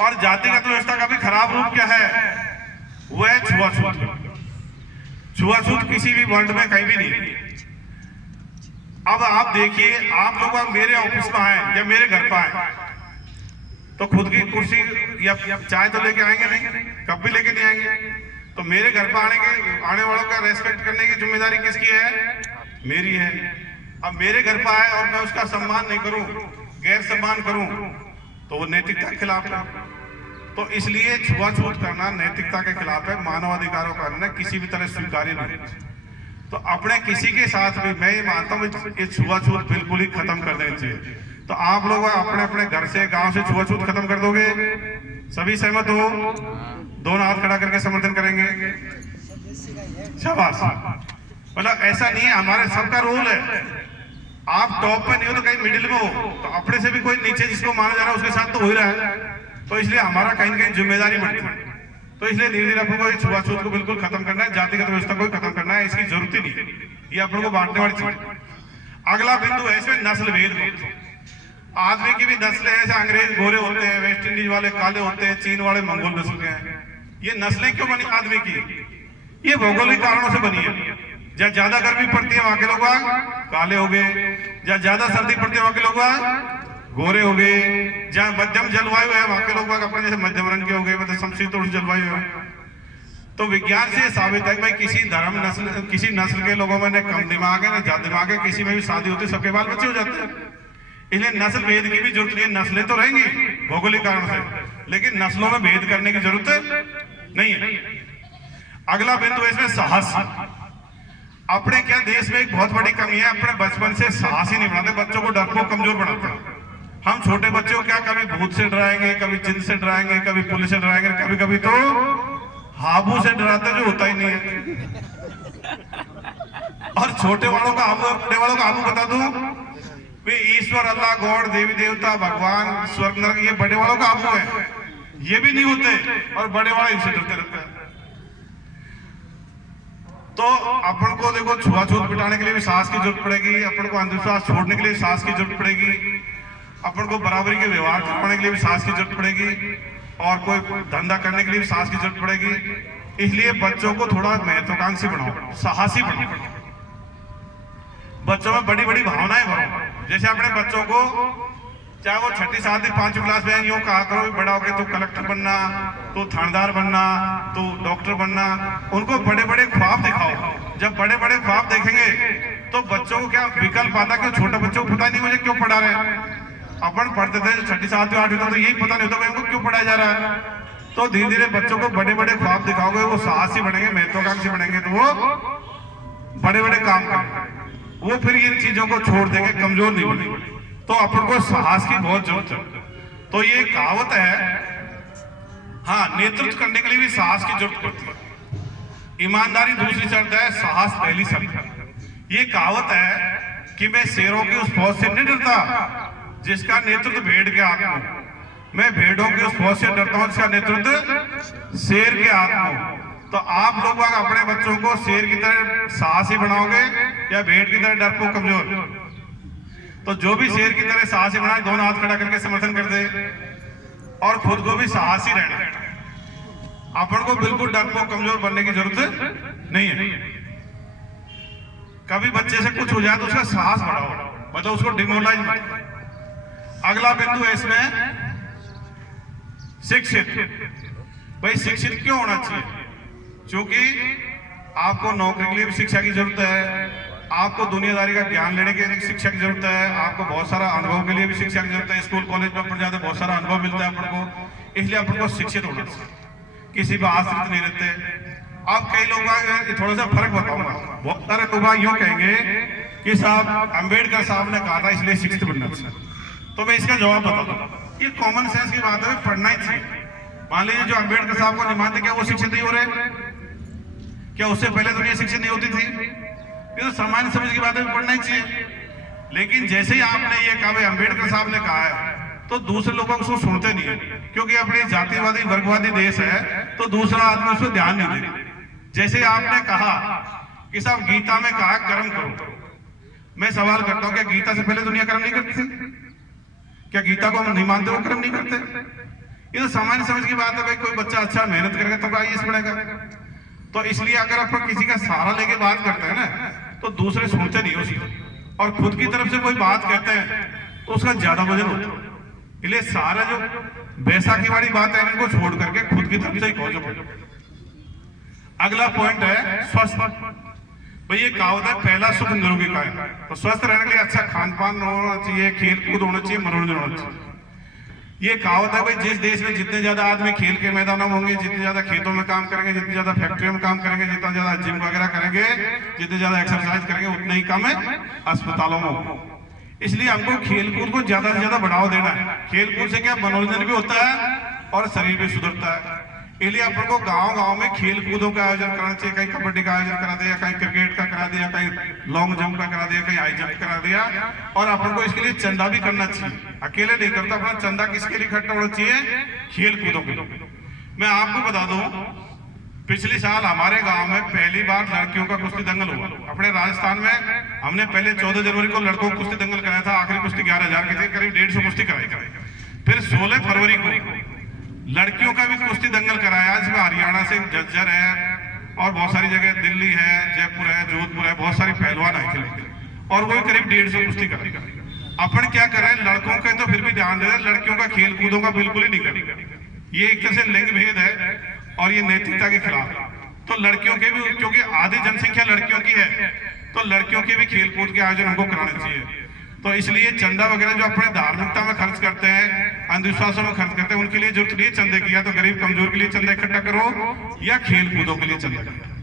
और जातिगत व्यवस्था का भी खराब रूप क्या है? वो है छुआछूत। छुआछूत किसी भी वर्ल्ड में कहीं भी नहीं। अब आप देखिए, आप लोग मेरे ऑफिस में आए या मेरे घर पर आए तो खुद की कुर्सी या चाय तो लेके आएंगे नहीं, कब भी लेके नहीं आएंगे। तो मेरे घर पर आने वालों का रेस्पेक्ट करने की जिम्मेदारी किसकी है? मेरी है। अब मेरे घर पर आए और मैं उसका सम्मान नहीं करूं, गैर सम्मान करूं, तो वो नैतिकता के खिलाफ है। तो इसलिए छुआछूत करना नैतिकता के खिलाफ है, मानवाधिकारों का हनन किसी भी तरह स्वीकार्य नहीं। तो अपने किसी के साथ भी मैं ये मानता हूँ ये छुआछूत बिल्कुल ही खत्म कर देनी चाहिए। तो आप लोग अपने अपने घर से गांव से छुआछूत खत्म कर दोगे? सभी सहमत हो? दोनों हाथ खड़ा करके समर्थन करेंगे? शाबाश। मतलब ऐसा नहीं है, हमारे सबका रोल है। आप टॉप पे नहीं हो तो कहीं मिडिल में हो, तो अपने से भी कोई नीचे जिसको माना जा रहा है उसके साथ तो हो ही रहा है। तो इसलिए हमारा कहीं ना कहीं जिम्मेदारी बढ़ती है। तो इसलिए धीरे धीरे अपन को छुआछूत को बिल्कुल खत्म करना है, जातिगत व्यवस्था को खत्म करना है, इसकी जरूरत ही नहीं, ये अपन को बांटने वाली चीज। अगला बिंदु है इसमें नस्ल भेद। आदमी की भी नस्लें हैं, जैसे अंग्रेज गोरे होते हैं, वेस्ट इंडीज वाले काले होते हैं, चीन वाले मंगोल नस्ल के हैं। ये नस्लें क्यों बनी आदमी की? ये भौगोलिक कारणों से बनी है। जहाँ ज्यादा गर्मी पड़ती है वहां के लोग काले हो गए, जहाँ ज्यादा सर्दी पड़ती है वहां के लोग गोरे हो गए, जहाँ मध्यम जलवायु है वहां के लोग अपने जैसे मध्यम रंग के हो गए, मतलब समशीतोष्ण जलवायु है। तो विज्ञान से साबित है कि भाई किसी धर्म नस्ल किसी नस्ल के लोगों में कम दिमाग है ना ज्यादा दिमाग है, किसी में भी शादी होती है सबके बाल बच्चे हो जाते हैं। इसलिए नस्ल भेद की भी जरूरत नहीं है। नस्लें तो रहेंगी भौगोलिक कारण से, लेकिन नस्लों में भेद करने की जरूरत नहीं है। अगला बिंदु है इसमें साहस। अपने क्या देश में एक बहुत बड़ी कमी है, अपने बचपन से साहस ही नहीं बनाते, बच्चों को डरपोक कमजोर बनाते हैं। हम छोटे बच्चों को क्या कभी भूत से डराएंगे, कभी जिन से डराएंगे, कभी पुलिस से डराएंगे, कभी कभी तो हाबू से डराते जो होता ही नहीं है। और छोटे वालों का हाबू, बड़े वालों का हाबू बता दूं, वे ईश्वर, अल्लाह, गॉड, देवी देवता, भगवान, स्वर्ग नरक, ये बड़े वालों का हाबू है, ये भी नहीं होते और बड़े वाले इनसे डरते रहते हैं। तो अपन को देखो छुआछूत मिटाने के लिए भी साहस की जरूरत पड़ेगी, अपन को अंधविश्वास छोड़ने के लिए साहस की जरूरत पड़ेगी, अपन को बराबरी के व्यवहार करवाने के लिए भी साहस की जरूरत पड़ेगी, और कोई धंधा करने के लिए भी साहस की जरूरत पड़ेगी। इसलिए बच्चों को थोड़ा महत्वाकांक्षी बनाओ, साहसी बनाओ, बच्चों में बड़ी बड़ी भावनाएं भरो। जैसे अपने बच्चों को, चाहे वो 6ठी 7वीं 5वीं क्लास में यूं कहा करो बड़ा होके तो कलेक्टर बनना, तो थानेदार बनना, तो डॉक्टर बनना, उनको बड़े बड़े ख्वाब दिखाओ। जब बड़े बड़े ख्वाब देखेंगे तो बच्चों को क्या विकल्प आता, कि छोटे बच्चों को पता नहीं मुझे क्यों पढ़ा रहे हैं। अपन पढ़ते थे 6ठी 7वीं 8वीं तो यही पता नहीं होता इनको क्यों पढ़ाया जा रहा है। तो धीरे धीरे बच्चों को बड़े बड़े ख्वाब दिखाओगे, वो साहसी बनेंगे, महत्वाकांक्षी बनेंगे, तो वो बड़े बड़े काम करेंगे, वो फिर इन चीजों को छोड़ देंगे, कमजोर नहीं बनेंगे। तो अपन को साहस की बहुत जरूरत है। तो ये कहावत है, हाँ, नेतृत्व करने के लिए भी साहस की जरूरत पड़ती है। ईमानदारी दूसरी शर्त है, साहस पहली शर्त है। ये कहावत है कि मैं शेरों की उस फौज से नहीं डरता जिसका नेतृत्व भेड़ के हाथ में, मैं भेड़ों की उस फौज से डरता हूं जिसका नेतृत्व शेर के हाथ में। तो आप लोग अपने बच्चों को शेर की तरह साहसी बनाओगे या भेड़ की तरह डरपोक कमजोर? तो जो भी शेर की तरह साहसी बनाए, दोनों हाथ खड़ा करके समर्थन कर दे, और खुद को भी साहसी रहना। अपन को बिल्कुल डरपोक कमजोर बनने की जरूरत नहीं है। कभी बच्चे से कुछ हो जाए तो उसका साहस बढ़ाओ, मतलब उसको डिमोरलाइज मत। अगला बिंदु है इसमें शिक्षित। भाई शिक्षित क्यों होना चाहिए? क्योंकि आपको नौकरी के लिए भी शिक्षा की जरूरत है, आपको दुनियादारी का ज्ञान लेने के लिए शिक्षा की जरूरत है, आपको बहुत सारा अनुभव के लिए भी शिक्षा की जरूरत है। स्कूल कॉलेज में अपन जाते बहुत सारा अनुभव मिलता है अपन को, इसलिए अपन को शिक्षित होना चाहिए, किसी पर आश्रित नहीं रहते। अब कई लोग थोड़ा सा फर्क बताऊंगा, बहुत सारे लोग यूं कहेंगे कि साहब अम्बेडकर साहब ने कहा था इसलिए शिक्षित बनना चाहिए। तो मैं इसका जवाब बता दूं, ये कॉमन सेंस की बात है, पढ़ना ही चाहिए। मान लीजिए जो अम्बेडकर साहब को नहीं मानते, क्या वो शिक्षित नहीं हो रहे? क्या उससे पहले दुनिया शिक्षित नहीं होती थी? ये तो सामान्य समझ की बात है, पढ़ना ही चाहिए। लेकिन जैसे ही आपने ये कहा भाई अम्बेडकर साहब ने कहा है, तो दूसरे लोग उसको सुनते नहीं है, क्योंकि अपनी जातिवादी वर्गवादी देश है, तो दूसरा आदमी उसको ध्यान नहीं देता। जैसे आपने कहा कि साहब गीता में कहा कर्म करो, मैं सवाल करता हूं क्या गीता से पहले दुनिया कर्म नहीं करती थी? क्या गीता को हम नहीं मानते, वो कर्म नहीं करते? ये तो सामान्य समझ की बात है। भाई कोई बच्चा अच्छा मेहनत करेगा तो आईएएस बनेगा। तो इसलिए अगर अपन किसी का सहारा लेके बात करते हैं ना, तो दूसरे सुनते नहीं उसकी, और खुद की तरफ से कोई बात कहते हैं तो उसका ज्यादा वजन होता है। इसलिए सारा जो बैसाखी वाली बात है इनको छोड़ करके खुद की तरफ से ही खोजो। अगला पॉइंट है स्वस्थ। भाई ये कहावत है पहला सुख निरोगी का है। तो स्वस्थ रहने के लिए अच्छा खान पान होना चाहिए, खेल कूद होना चाहिए, मनोरंजन होना चाहिए। ये कहावत है भाई जिस देश में जितने ज्यादा आदमी खेल के मैदानों में होंगे, जितने ज्यादा खेतों में काम करेंगे, जितनी ज्यादा फैक्ट्रियों में काम करेंगे, जितना ज्यादा जिम वगैरह करेंगे, जितने ज्यादा एक्सरसाइज करेंगे, उतने ही कम है अस्पतालों में। इसलिए हमको खेल कूद को ज्यादा से ज्यादा बढ़ावा देना है। खेल कूद से क्या मनोरंजन भी होता है और शरीर भी सुधरता है। इसलिए अपन को गांव-गांव में खेल कूदों का आयोजन करना चाहिए। कहीं कबड्डी का आयोजन करा दिया, कहीं क्रिकेट का करा दिया, कहीं लॉन्ग जंप का करा दिया, कहीं हाई जंप करा दिया। और अपन को इसके लिए चंदा भी करना चाहिए, अकेले नहीं करता। अपना चंदा किसके लिए इकट्ठा होना चाहिए? खेल कूदों के लिए। मैं आपको बता दूं, पिछले साल हमारे गांव में पहली बार लड़कियों का कुश्ती दंगल हुआ। अपने राजस्थान में हमने पहले 14 जनवरी को लड़कों को कुश्ती दंगल कराया था। आखिरी कुश्ती 11,000 की थी, करीब 150 कुश्ती कराई। फिर 16 फरवरी को लड़कियों का भी कुश्ती दंगल कराया, जिसमें हरियाणा से झज्जर है और बहुत सारी जगह, दिल्ली है, जयपुर है, जोधपुर है, बहुत सारी पहलवान है खेले, और वही करीब 150 कुश्ती कराई। अपन क्या कर रहे हैं, लड़कों के तो फिर भी ध्यान दे रहे हैं, लड़कियों का खेल कूदों का बिल्कुल ही नहीं कर रहे। ये एक तरह से लिंग भेद है और ये नैतिकता के खिलाफ है। तो लड़कियों के भी, क्योंकि आधी जनसंख्या लड़कियों की है, तो लड़कियों के भी खेल कूद के आयोजन हमको कराने चाहिए। तो इसलिए चंदा वगैरह जो अपने धार्मिकता में खर्च करते हैं, अंधविश्वासों में खर्च करते हैं, उनके लिए जरूरत नहीं है चंदे की, या तो गरीब कमजोर के लिए चंदा इकट्ठा करो या खेल कूदों के लिए चंदा करो।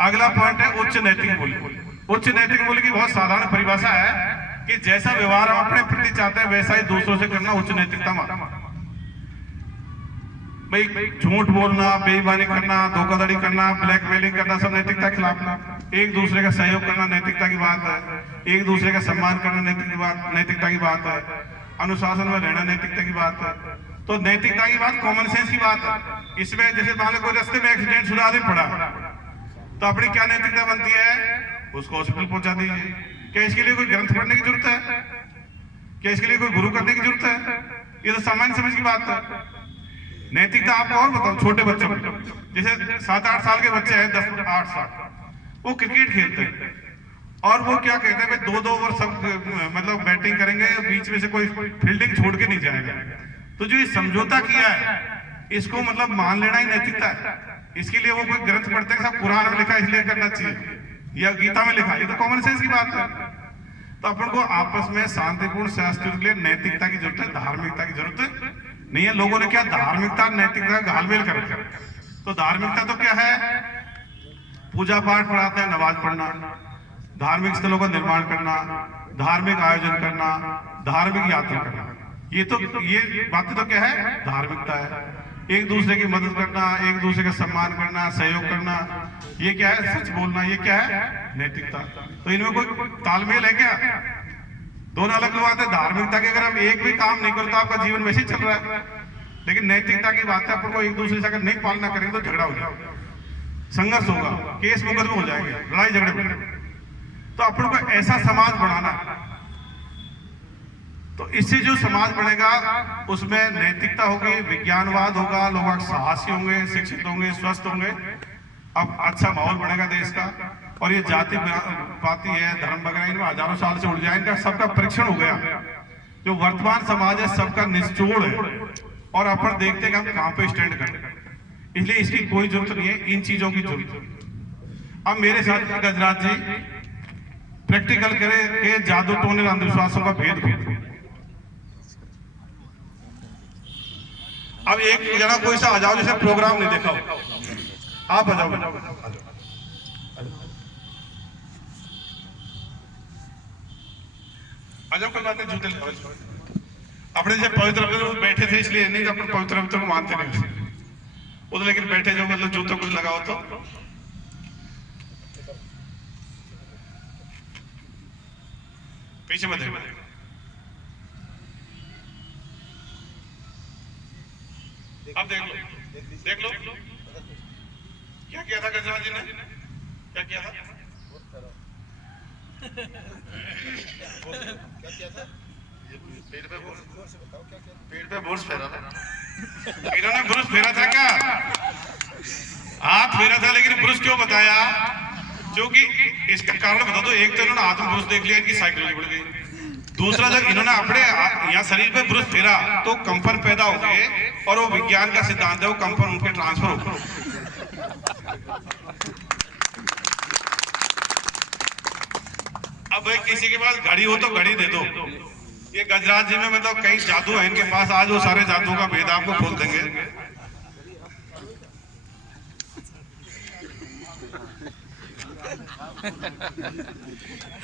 अगला पॉइंट है उच्च नैतिक मूल्य। उच्च नैतिक मूल्य की बहुत साधारण परिभाषा है कि जैसा व्यवहार हम अपने प्रति चाहते हैं वैसा ही दूसरों से करना उच्च नैतिकता माना। भाई झूठ बोलना, बेईमानी करना, धोखाधड़ी करना, ब्लैकमेलिंग करना सब नैतिकता के खिलाफ। एक दूसरे का सहयोग करना नैतिकता की बात है, एक दूसरे का सम्मान करना नैतिकता की बात है, अनुशासन में रहना नैतिकता की बात है। तो नैतिकता की बात कॉमन सेंस की बात है। इसमें जैसे मान लो कोई रास्ते में एक्सीडेंट हुआ, आदमी पड़ा, तो अपनी क्या नैतिकता बनती है, उसको हॉस्पिटल पहुंचा दीजिए। क्या इसके लिए कोई ग्रंथ पढ़ने की जरूरत है? क्या इसके लिए कोई गुरु करने की जरूरत है? ये तो सामान्य समझ की बात है। नैतिकता आपको और बताओ, छोटे बच्चों को, जैसे 7-8 साल के बच्चे हैं, 10-8 साल, वो क्रिकेट खेलते हैं और वो क्या कहते हैं, 2-2 ओवर सब मतलब बैटिंग करेंगे, बीच में से कोई फील्डिंग छोड़ के नहीं जाएगा। तो जो ये समझौता किया है इसको मतलब मान लेना ही नैतिकता है। इसके लिए वो कोई ग्रंथ पढ़ते हैं, सब कुरान में लिखा इसलिए करना चाहिए या गीता में लिखा, ये तो कॉमन सेंस की बात है। तो अपन को आपस में शांतिपूर्ण शास्त्र के लिए नैतिकता की जरूरत है, धार्मिकता की जरूरत नहीं है। लोगों ने क्या धार्मिकता नैतिकता का घालमेल कर रखा है। तो धार्मिकता तो क्या है, पूजा पाठ पढ़ाते हैं, नमाज पढ़ना, धार्मिक स्थलों का निर्माण करना, धार्मिक आयोजन करना, धार्मिक यात्रा करना, ये बातें तो क्या है, धार्मिकता है। एक दूसरे की मदद करना, एक दूसरे का सम्मान करना, सहयोग करना, ये क्या है, सच बोलना, ये क्या है, नैतिकता। तो इनमें कोई तालमेल है क्या? दोनों अलग बात है। धार्मिकता के अगर हम एक भी काम नहीं करते, आपका जीवन वैसे ही चल रहा है। लेकिन नैतिकता की बात है, अपन को एक दूसरे से अगर नहीं पालना करेंगे तो झगड़ा हो जाएगा, संघर्ष होगा, केस मुकदमे हो जाएंगे, लड़ाई झगड़े होंगे। तो अपन को ऐसा समाज बनाना, तो इससे जो समाज बनेगा उसमें नैतिकता होगी, विज्ञानवाद होगा, लोग साहसी होंगे, शिक्षित होंगे, स्वस्थ होंगे, अब अच्छा माहौल बनेगा देश का। और ये जाति पाति है, धर्म वगैरह, इनमें हजारों साल से उड़ जाए, इनका सबका परीक्षण हो गया। जो वर्तमान समाज है सबका निचोड़ है और अपन देखते हैं कि हम कहां पे स्टैंड करें। इसलिए इसकी कोई जरूरत नहीं है, इन चीजों की जरूरत है। अब मेरे साथ गजराज जी प्रैक्टिकल करें कि जादू टोने अंधविश्वासों का भेद हो। अब एक जना कोई सा आ जाओ जैसे प्रोग्राम नहीं देखा हो, आप आ जाओ। कोई बात नहीं, जूते अपने जैसे पवित्र बैठे थे इसलिए नहीं, अपने पवित्र को मानते नहीं वो तो, लेकिन बैठे जो मतलब जूतों को लगाओ तो पीछे मत अब देख लो क्या किया था गजराज जी ने, क्या किया था, क्या किया था, पेड़ पे बुर्श फेरा था। इन्होंने बुर्श फेरा था क्या, हाथ फेरा था, लेकिन बुर्श क्यों बताया, क्योंकि इसका कारण बता दो। एक तो इन्होंने हाथ में बुर्श देख लिया, इनकी साइकिल बढ़ गई। दूसरा, जब इन्होंने अपने यहाँ शरीर पे बुर्श फेरा तो कंपन पैदा हो गए, और वो विज्ञान का सिद्धांत है, वो कंपन उनके ट्रांसफर हो गए। अब भाई किसी के पास घड़ी हो तो घड़ी दे दो। ये गजराज जी में मतलब कई जादू है इनके पास, आज वो सारे जादुओं का भेद आपको खोल देंगे।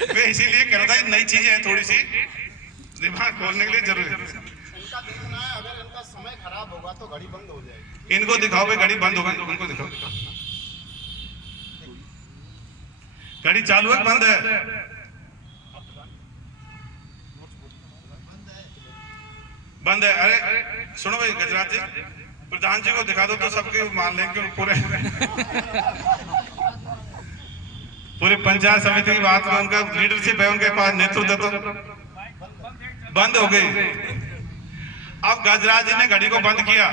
मैं इसीलिए कह रहा था, नई चीजें हैं, थोड़ी सी दिमाग खोलने के लिए जरूरी है। इनका देखना है, अगर इनका समय खराब होगा तो घड़ी बंद हो जाएगी। इनको दिखाओ भाई, घड़ी बंद होगा, उनको दिखाओ, घड़ी चालू है बंद है, बंद है। अरे सुनो भाई गजराज जी, प्रधान जी को दिखा दो तो सबके मान लेंगे, पूरे पंचायत समिति की बात में उनका लीडरशिप है, उनके पास नेतृत्व, तो बंद हो गई। अब गजराज जी ने घड़ी को बंद किया,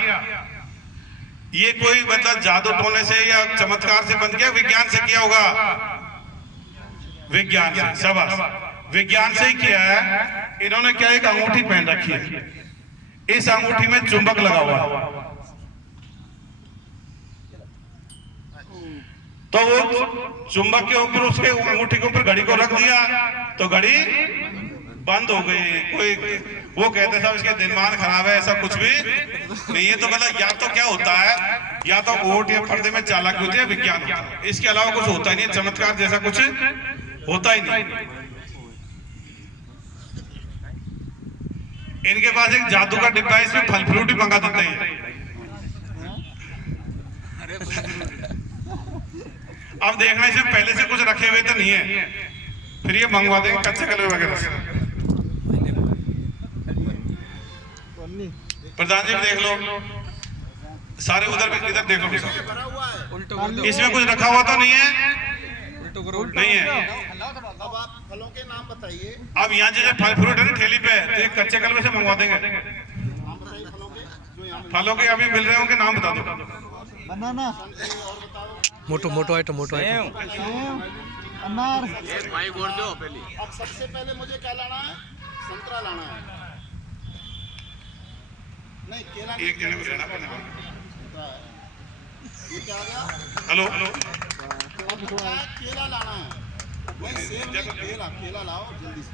ये कोई मतलब जादू टोने से या चमत्कार से बंद किया, विज्ञान से किया होगा, विज्ञान से, शाबाश, विज्ञान से ही किया है। इन्होंने क्या, एक अंगूठी पहन रखी है, इस अंगूठी में चुंबक लगा हुआ है, तो वो चुंबक के ऊपर, उसके अंगूठी के ऊपर घड़ी को रख दिया तो घड़ी बंद हो गई। कोई वो कहते साहब इसके दिमाग खराब है, ऐसा कुछ भी नहीं है। तो मतलब या तो क्या होता है, या तो वोट या पर्दे में चालाकी होती है, विज्ञान होता है, इसके अलावा कुछ होता ही नहीं, चमत्कार जैसा कुछ होता ही नहीं। इनके पास एक जादू का डिब्बा है, इसमें फल फ्रूट ही मंगा देते हैं। अब देखना इसमें पहले से कुछ रखे हुए तो नहीं है, फिर ये मंगवा देंगे कच्चे कलर वगैरह से। प्रधान जी देख लो, सारे उधर भी, इधर देखो, इसमें कुछ रखा हुआ तो नहीं है, नहीं है। अब आप फलों के नाम बताइए। अब यहाँ जैसे फल फ्रूट है ना ठेली पे, तो ये कच्चे कलर से मंगवा देंगे। नाम बताइए फलों के जो यहाँ फलों के अभी मिल रहे होंगे, नाम बता दो। बनाना, और बताओ। मोटो आइटम अनार। अब सबसे पहले मुझे क्या लाना है? संतरा लाना है। नहीं केला नहीं, एक जने को लेना पड़ेगा। ये क्या आ गया? हेलो, अब क्या है? केला लाना है। नहीं सेब नहीं, केला, केला लाओ जल्दी से।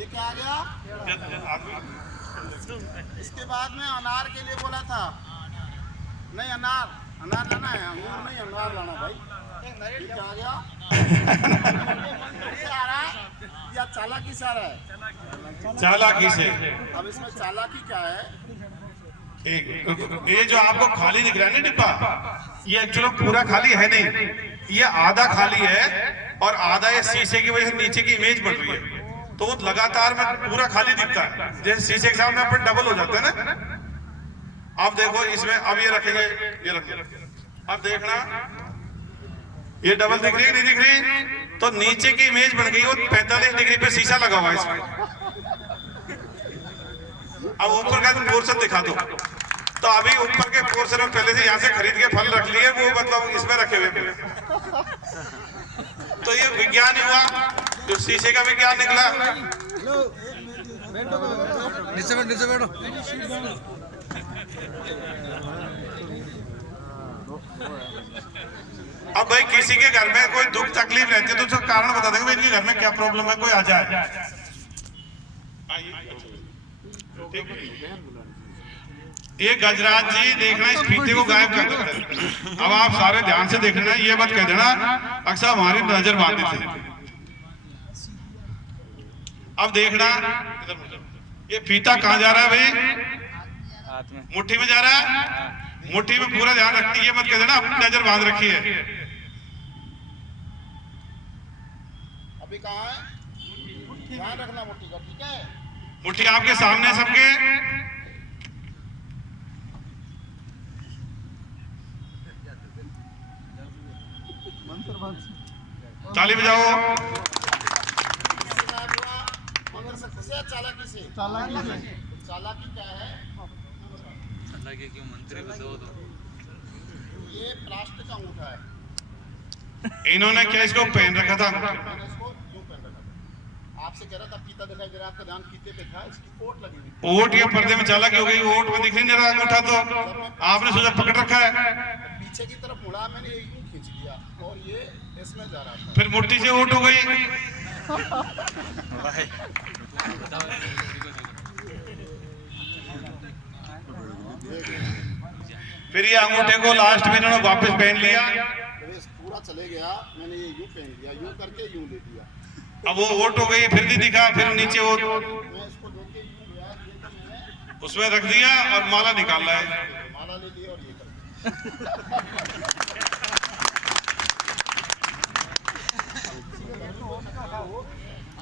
ये क्या आ गया? इसके बाद में अनार के लिए बोला था। नहीं अनार लाना है, अंगूर नहीं, अनार लाना भाई। ये क्या आ गया? आ रहा है या चालाकी से आ रहा है? चालाकी से। अब इसमें चालाकी क्या है? एक ये जो आपको खाली दिख रहा है ना डिब्बा, ये एक्चुअली पूरा खाली है नहीं, ये आधा खाली है और आधा ये शीशे की वजह से नीचे की इमेज बढ़ रही है, तो वो लगातार में पूरा खाली दिखता है, जैसे शीशे के सामने अपन डबल हो जाते हैं ना। अब देखो इसमें, अब ये रखेंगे, ये रखेंगे, अब देखना ये डबल दिख रही है, नहीं दिख रही, तो नीचे की इमेज बन गई, वो 45 डिग्री पे शीशा लगा हुआ है इसमें। अब ऊपर का पोर्शन दिखा दो, तो अभी ऊपर के पोर्शन में पहले से यहाँ से खरीद के फल रख लिए, वो मतलब इसमें रखे हुए। तो ये विज्ञान हुआ, जो शीशे का विज्ञान निकला। नीचे बैठो। अब भाई किसी के घर में कोई दुख तकलीफ रहती है तो उसका कारण बता देंगे, इनके घर में क्या प्रॉब्लम है, कोई आ जाए। ये गजराज जी देखना, इस फीते को गायब कर देते हैं। अब आप सारे ध्यान से देखना, ये मत कह देना अक्सर हमारी नजर बांधे थे। अब देखना ये फीता कहाँ जा रहा है भाई? मुट्ठी में जा रहा है, मुट्ठी में पूरा ध्यान रखती है, ये मत कह देना अपनी नजर बांध रखी है। अभी कहाँ है? ध्यान रखना मुट्ठी का, ठीक है? मुट्ठी आपके सामने सबके। ताली बजाओ। मंत्र शक्ति से या चालाकी से? चालाकी से। चालाकी क्या है? चालाकी क्यों मंत्री बताओ तो। ये प्लास्टिक का अंगूठा है। इन्होंने क्या इसको पहन रखा था? मैंने इसको यूं पहन रखा था। आपसे कह रहा था फीता दिखाई दे रहा, आपका ध्यान फीते पे था, इसकी ओट लगी हुई। ओट ये पर्दे में चालाकी हो गई, ओट में दिख नहीं रहा अंगूठा, तो आपने सोचा पकड़ रखा है, पीछे की तरफ मुड़ा, मैंने यूं खींच लिया और ये इसमें जा रहा था। फिर मुट्ठी से ओट हो गई। फिर ये अंगूठे को लास्ट में इन्होंने वापस पहन लिया। तो ये पूरा चले गया, मैंने ये यूं पहन लिया, यूं करके यूं ले लिया। अब वो ओट हो गई, फिर नहीं दिखा, फिर नीचे वो मैं इसको लेके यूं गया, ये तो मैंने उसमें रख दिया और माला निकाल रहा है। माला ले लिया और ये कर दिया।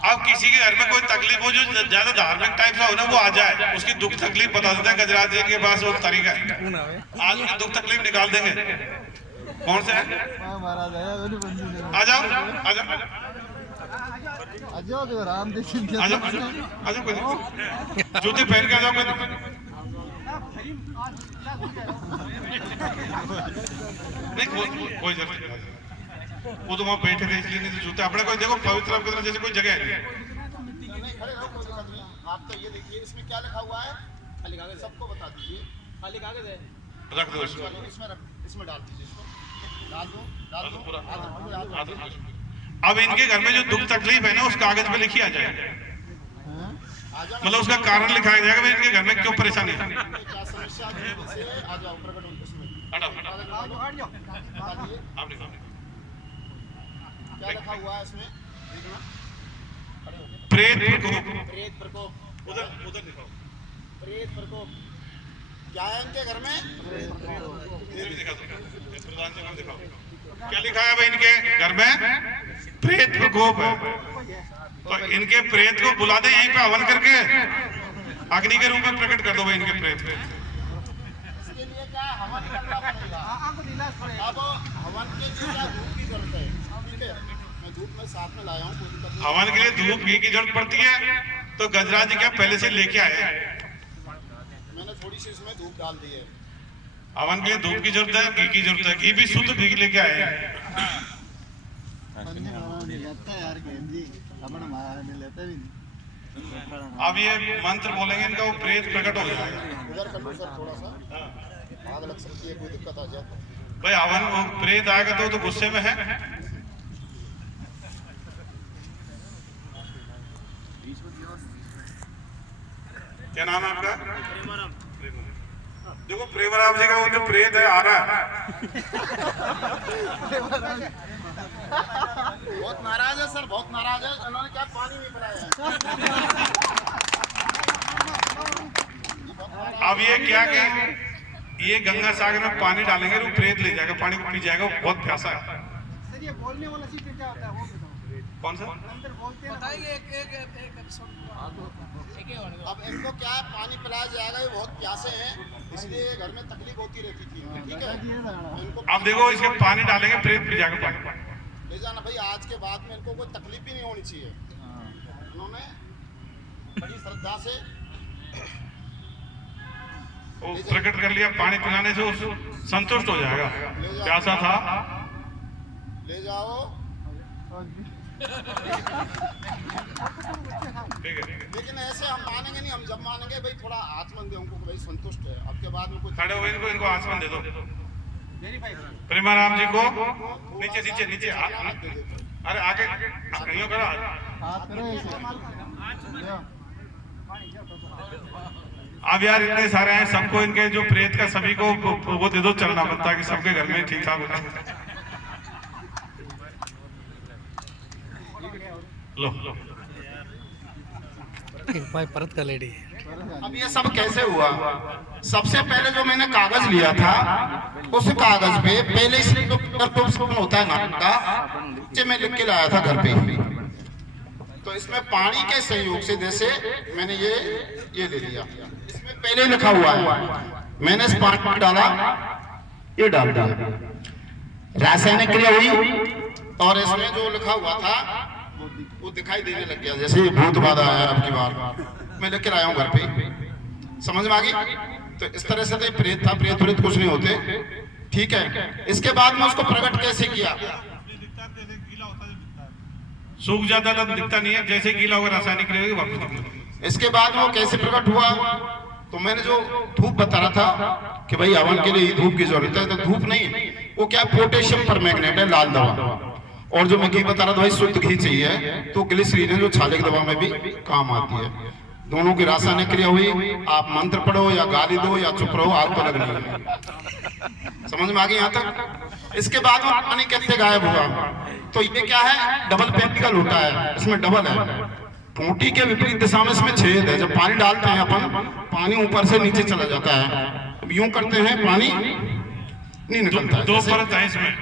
अब किसी के घर में कोई तकलीफ हो, जो ज्यादा धार्मिक टाइप का हो ना, वो आ जाए, उसकी दुख तकलीफ बता देता है गजराज जी के पास, वो तरीका है। आज उसकी दुख तकलीफ निकाल देंगे। कौन सा है? आ जाओ, आ जाओ, आ जाओ, देखो राम देखिए। आ जाओ, आ जाओ, कोई दिक्कत। जूते पहन के आ जाओ, कोई दिक्कत नहीं, कोई जरूरत नहीं। वो तो वहाँ बैठे थे इसलिए, नहीं तो जूते अपने कोई देखो पवित्र की तरह जैसे कोई जगह है। नहीं खड़े रहो, कोई दिक्कत नहीं। आप तो ये देखिए इसमें क्या लिखा हुआ है, खाली कागज, सबको बता दीजिए। खाली कागज है, रख दो इसको, चलो इसमें रख, इसमें डाल दीजिए इसको, डाल दो, डाल दो। पूरा डाल दो। अब इनके घर में जो दुख तकलीफ है ना, उस कागज पे लिखी आ जाए। मतलब उसका कारण लिखाया जाएगा भाई इनके घर में क्यों परेशानी है। क्या समस्या है से आ जाओ प्रकट हो इसमें हटाओ, हटाओ। बताइए आप लिखो। क्या लिखा हुआ है इसमें देखना खड़े होके प्रेत प्रकोप, प्रेत प्रकोप उधर लिखो। प्रेत प्रकोप क्या है इनके घर में इधर भी दिखा दो, प्रधान जी को दिखाओ। क्या लिखा है भाई इनके घर में प्रेत प्रकोप है। तो इनके प्रेत को बुला दे यहीं पे हवन करके अग्नि के रूप में प्रकट कर दो भाई इनके प्रेत को। इसके लिए क्या हवन करना पड़ेगा। अब हवन के लिए क्या धूप की जरूरत है, ठीक है मैं धूप में साथ में लाया हूँ, कोई दिक्कत नहीं। हवन के लिए धूप घी की जरूरत पड़ती है, तो गजराज जी क्या पहले से लेके आए हैं। मैंने थोड़ी सी इसमें धूप डाल दी है। हवन के लिए धूप की जरूरत है, घी की जरूरत है, घी भी शुद्ध घी लेके आए हैं। लेता है यार जी अपन हमारा लेता भी नहीं। अब ये मंत्र बोलेंगे इनका वो प्रेत प्रकट हो जाएगा। उधर कर लो सर थोड़ा सा आग लग सकती है, कोई दिक्कत आ जाए। भाई हवन वो प्रेत आएगा तो गुस्से में है। क्या नाम है आपका? देखो प्रेमराम जी का वो जो प्रेत है आ रहा है। बहुत नाराज है सर, बहुत नाराज है। उन्होंने क्या पानी नहीं पिलाया है। अब ये क्या कि ये गंगा सागर में पानी डालेंगे तो प्रेत ले जाएगा, पानी को पी जाएगा, वो बहुत प्यासा है। सर ये बोलने वाला चीज क्या होता है वो बताओ। कौन सा? अंदर बोलते हैं बताइए एक एपिसोड। अब इनको क्या है पानी पिलाया जाएगा, ये बहुत प्यासे हैं इसलिए घर में तकलीफ होती रहती थी, ठीक है इनको अब देखो इसके पानी डालेंगे प्रेत पी जाएगा पानी। ले जाना भाई, आज के बाद में इनको कोई तकलीफ भी नहीं होनी चाहिए। उन्होंने बड़ी श्रद्धा से वो प्रकट कर लिया, पानी पिलाने से वो संतुष्ट हो जाएगा, प्यासा था। ले जाओ ठीक है लेकिन ऐसे हम मानेंगे नहीं, हम जब मानेंगे भाई थोड़ा हाथ मंदे हमको भाई संतुष्ट है। अब के बाद में कोई खड़े हो इनको आसमान दे दो प्रेमाराम जी को। नीचे नीचे नीचे हाथ दे देते। अरे आगे कहीं करो। हाथ करो ऐसे। अब यार इतने सारे हैं, सबको इनके जो प्रेत का सभी को वो दे दो चलना मत, ताकि सबके घर में ठीक ठाक हो। लो परत का लेडी। अब ये सब कैसे हुआ? सबसे पहले जो मैंने कागज लिया था उस कागज पे पहले से जो होता है नाम का नीचे में लिख के लाया था घर पे। तो इसमें पानी के संयोग से जैसे मैंने ये ले लिया, इसमें पहले लिखा हुआ है, मैंने इस पानी डाला, ये डाल दिया, रासायनिक क्रिया हुई और इसमें जो लिखा हुआ था वो दिखाई देने लग गया, जैसे भूत बाधा आया आपकी बार मैं लेकर आया हूँ घर पे। समझ में आ गई? तो इस तरह से तो प्रेत था, प्रेत प्रेत कुछ नहीं होते, ठीक है। इसके बाद में उसको प्रकट कैसे किया? सूख जाता था दिखता नहीं है, जैसे गीला होगा रासायनिक क्रिया होगी वापस दिखता। इसके बाद में वो कैसे प्रकट हुआ? तो मैंने जो धूप बता रहा था कि भाई हवन के लिए धूप की जरूरत है, तो धूप नहीं, वो क्या पोटेशियम परमैंगनेट है, लाल दवा। और जो मैं घी बता रहा था भाई शुद्ध घी चाहिए, तो ग्लिसरीन है जो छाले की दवा में भी काम आती है। दोनों की रासायनिक क्रिया हुई, आप मंत्र पढ़ो या गाली दो या चुप रहो, आग तो लगनी है। समझ में आ गई यहाँ तक? इसके बाद में पानी कैसे गायब हुआ? तो ये क्या है? डबल पैंती का लोटा है, इसमें डबल है, टूटी के विपरीत दिशा में इसमें छेद है। जब पानी डालते हैं अपन, पानी ऊपर से नीचे चला जाता है, अब यूं करते हैं पानी नहीं निकलता है। दो परत है इसमें,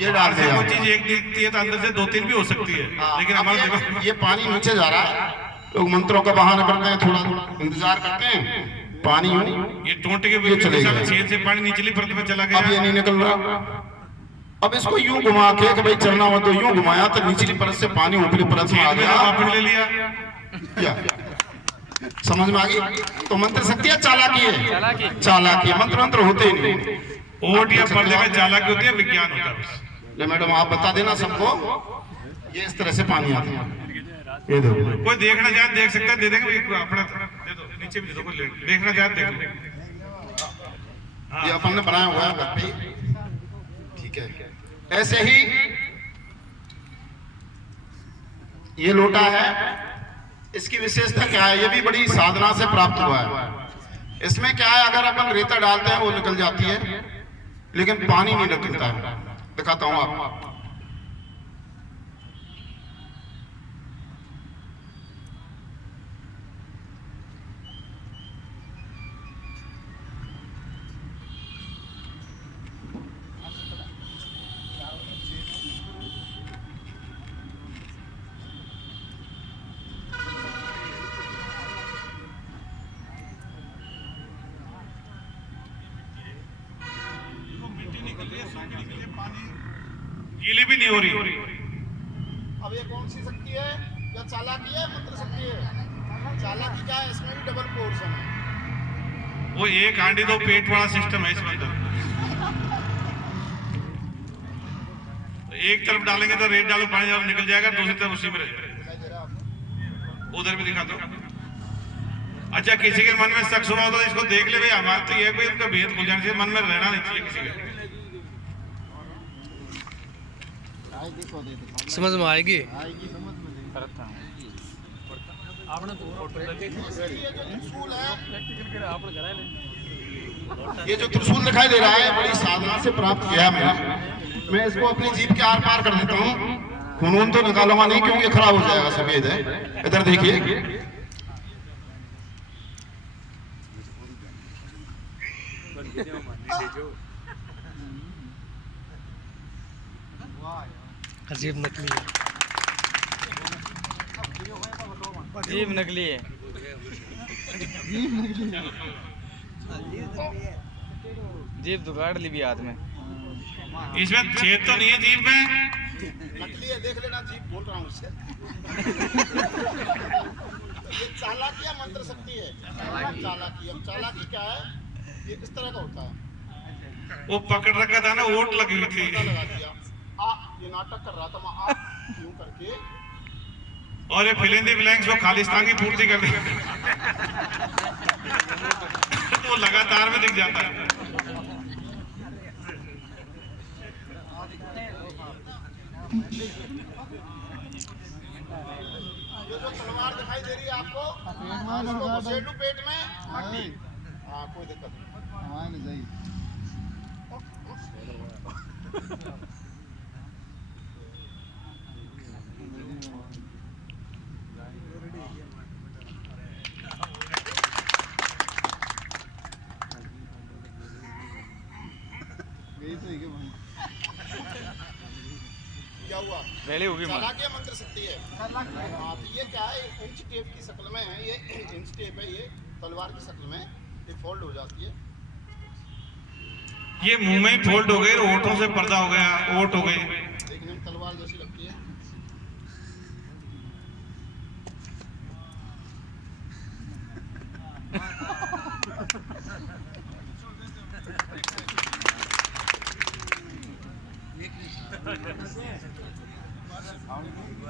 ये डाल दिया, कोई चीज एक दिखती है तो अंदर से दो तीन भी हो सकती है, लेकिन हमारा ये पानी नीचे जा रहा है। लोग मंत्रों का बहाना करते हैं, थोड़ा इंतजार करते हैं, पानी ये टोंटे के विपरीत दिशा में छेद से पानी निचली परत में चला गया। अब ये नहीं निकल रहा। अब इसको यूं घुमा के कि भाई चलना हो तो यूं घुमाया, तो निचली परत से पानी ऊपरी परत में आ गया, वापस ले लिया। समझ में आ गई? तो मंत्र शक्ति है, चालाकी है, चालाकी मंत्र मंत्र होते ही नहीं। ओट या पर्दे में चालाकी होती है, विज्ञान होता है। ले मैडम आप बता देना सबको, ये इस तरह से पानी आता है। ये देखो, कोई देखना चाहे देख सकता है, दे देंगे अपना, दे दो नीचे भी दे दो, कोई देखना चाहे देख लो। ये अपन ने बनाया हुआ है घर पे, ठीक है। ऐसे ही ये लोटा है, इसकी विशेषता क्या है? ये भी बड़ी साधना से प्राप्त हुआ है। इसमें क्या है, अगर अपन रेता डालते हैं वो निकल जाती है, लेकिन पानी नहीं निकलता है। दिखाता हूं आपको। गीली भी नहीं हो रही। अब ये कौन सी शक्ति है? या चालाकी है, मंत्र शक्ति है? चालाकी क्या है? इसमें भी डबल पोर्शन है। वो एक हांडी दो पेट वाला सिस्टम है इसमें अंदर। एक तरफ डालेंगे तो रेत डालो, पानी डालो, निकल जाएगा, दूसरी तरफ उसी में रहेगा। उधर भी दिखा दो। अच्छा, किसी के मन में शक हुआ हो तो इसको देख ले भाई, हमारे तो ये कोई इनका भेद खुल जाना चाहिए, मन में रहना नहीं चाहिए किसी का। समझ में आएगी। आएगी समझ में आपने तो फोटो लगे ये जो त्रिशूल दिखाई दे रहा है, बड़ी साधना से प्राप्त किया मैंने। मैं इसको अपनी जीभ के आर पार कर देता हूँ। खून तो निकालूंगा नहीं क्योंकि खराब हो जाएगा, सफेद है। इधर देखिए, अजीब नकली है। जीभ नकली है। जीभ तो काट ली भी हाथ में। इसमें छेद तो नहीं है जीभ में? नकली है, देख लेना। जीभ बोल रहा हूँ उससे। ये चालाकी या मंत्र शक्ति है? चालाकी। अब चालाकी क्या है? ये इस तरह का होता है। वो पकड़ रखा था ना, ओट लगी हुई थी। लगा दिया। ये नाटक कर रहा था मैं, यूं करके। और ये फिल इन द ब्लैंक्स वो खालिस्तान की पूर्ति कर दी। वो लगातार में दिख जाता है। ये जो तलवार दिखाई दे रही है आपको, इसको घुसेड़ लूं पेट में? हाँ, कोई दिक्कत नहीं। क्या हुआ? पहले होगी मां। चालाकी मंत्र शक्ति है। हाँ, तो ये क्या है? इंच टेप की शक्ल में है। ये इंच टेप है, ये तलवार की शक्ल में ये फोल्ड हो जाती है। ये मुंह में ही फोल्ड हो गई, ओठों से पर्दा हो गया, ओट हो गई। देखने में तलवार जैसी लगती है।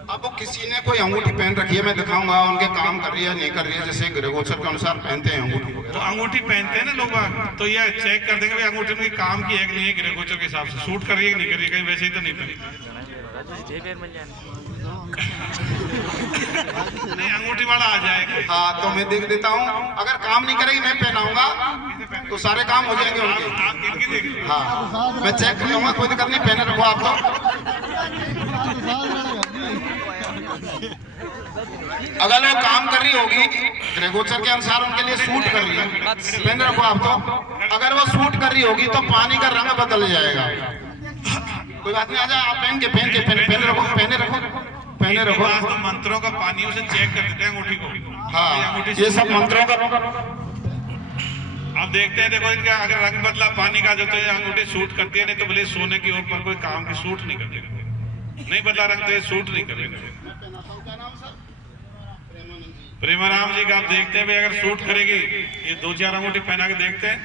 अब वो किसी ने कोई अंगूठी पहन रखी है, मैं दिखाऊंगा उनके काम कर रही है नहीं कर रही है। जैसे गृहगोचर के अनुसार पहनते हैं अंगूठी तो वगैरह। अंगूठी पहनते हैं ना लोग, तो ये चेक कर देंगे भाई अंगूठी में काम की है कि नहीं है, गृहगोचर के हिसाब से सूट कर रही है कि नहीं कर रही है, कहीं वैसे ही तो नहीं पहनी। नहीं, अंगूठी वाला आ जाएगा। हाँ, तो मैं देख देता हूँ। अगर काम नहीं करेगी मैं पहनाऊंगा तो सारे काम हो जाएंगे उनके। आप इनकी देख लीजिए। हाँ, मैं चेक कर लूंगा, कोई दिक्कत नहीं। पहने रखो आप तो। अगर वो काम कर रही होगी गृहगोचर के अनुसार, उनके लिए सूट कर रही है, पहन रखो आप तो। अगर वो सूट कर रही होगी तो पानी का रंग बदल जाएगा। कोई बात नहीं, आजा आप पहन के पहने रखो, पहने रखो, पहने रखो। तो मंत्रों का पानियों से चेक कर देते हैं अंगूठी को। हाँ, ये सब मंत्रों का। अब देखते हैं, देखो इनका अगर रंग बदला पानी का जो, तो ये अंगूठी सूट करती है, नहीं तो भले सोने की ऊपर कोई काम की सूट नहीं करती। नहीं बदला रंग तो ये सूट नहीं करेगा। प्रेमाराम जी का आप देखते हैं भाई, अगर सूट करेगी, ये 2-4 अंगूठी पहना के देखते हैं,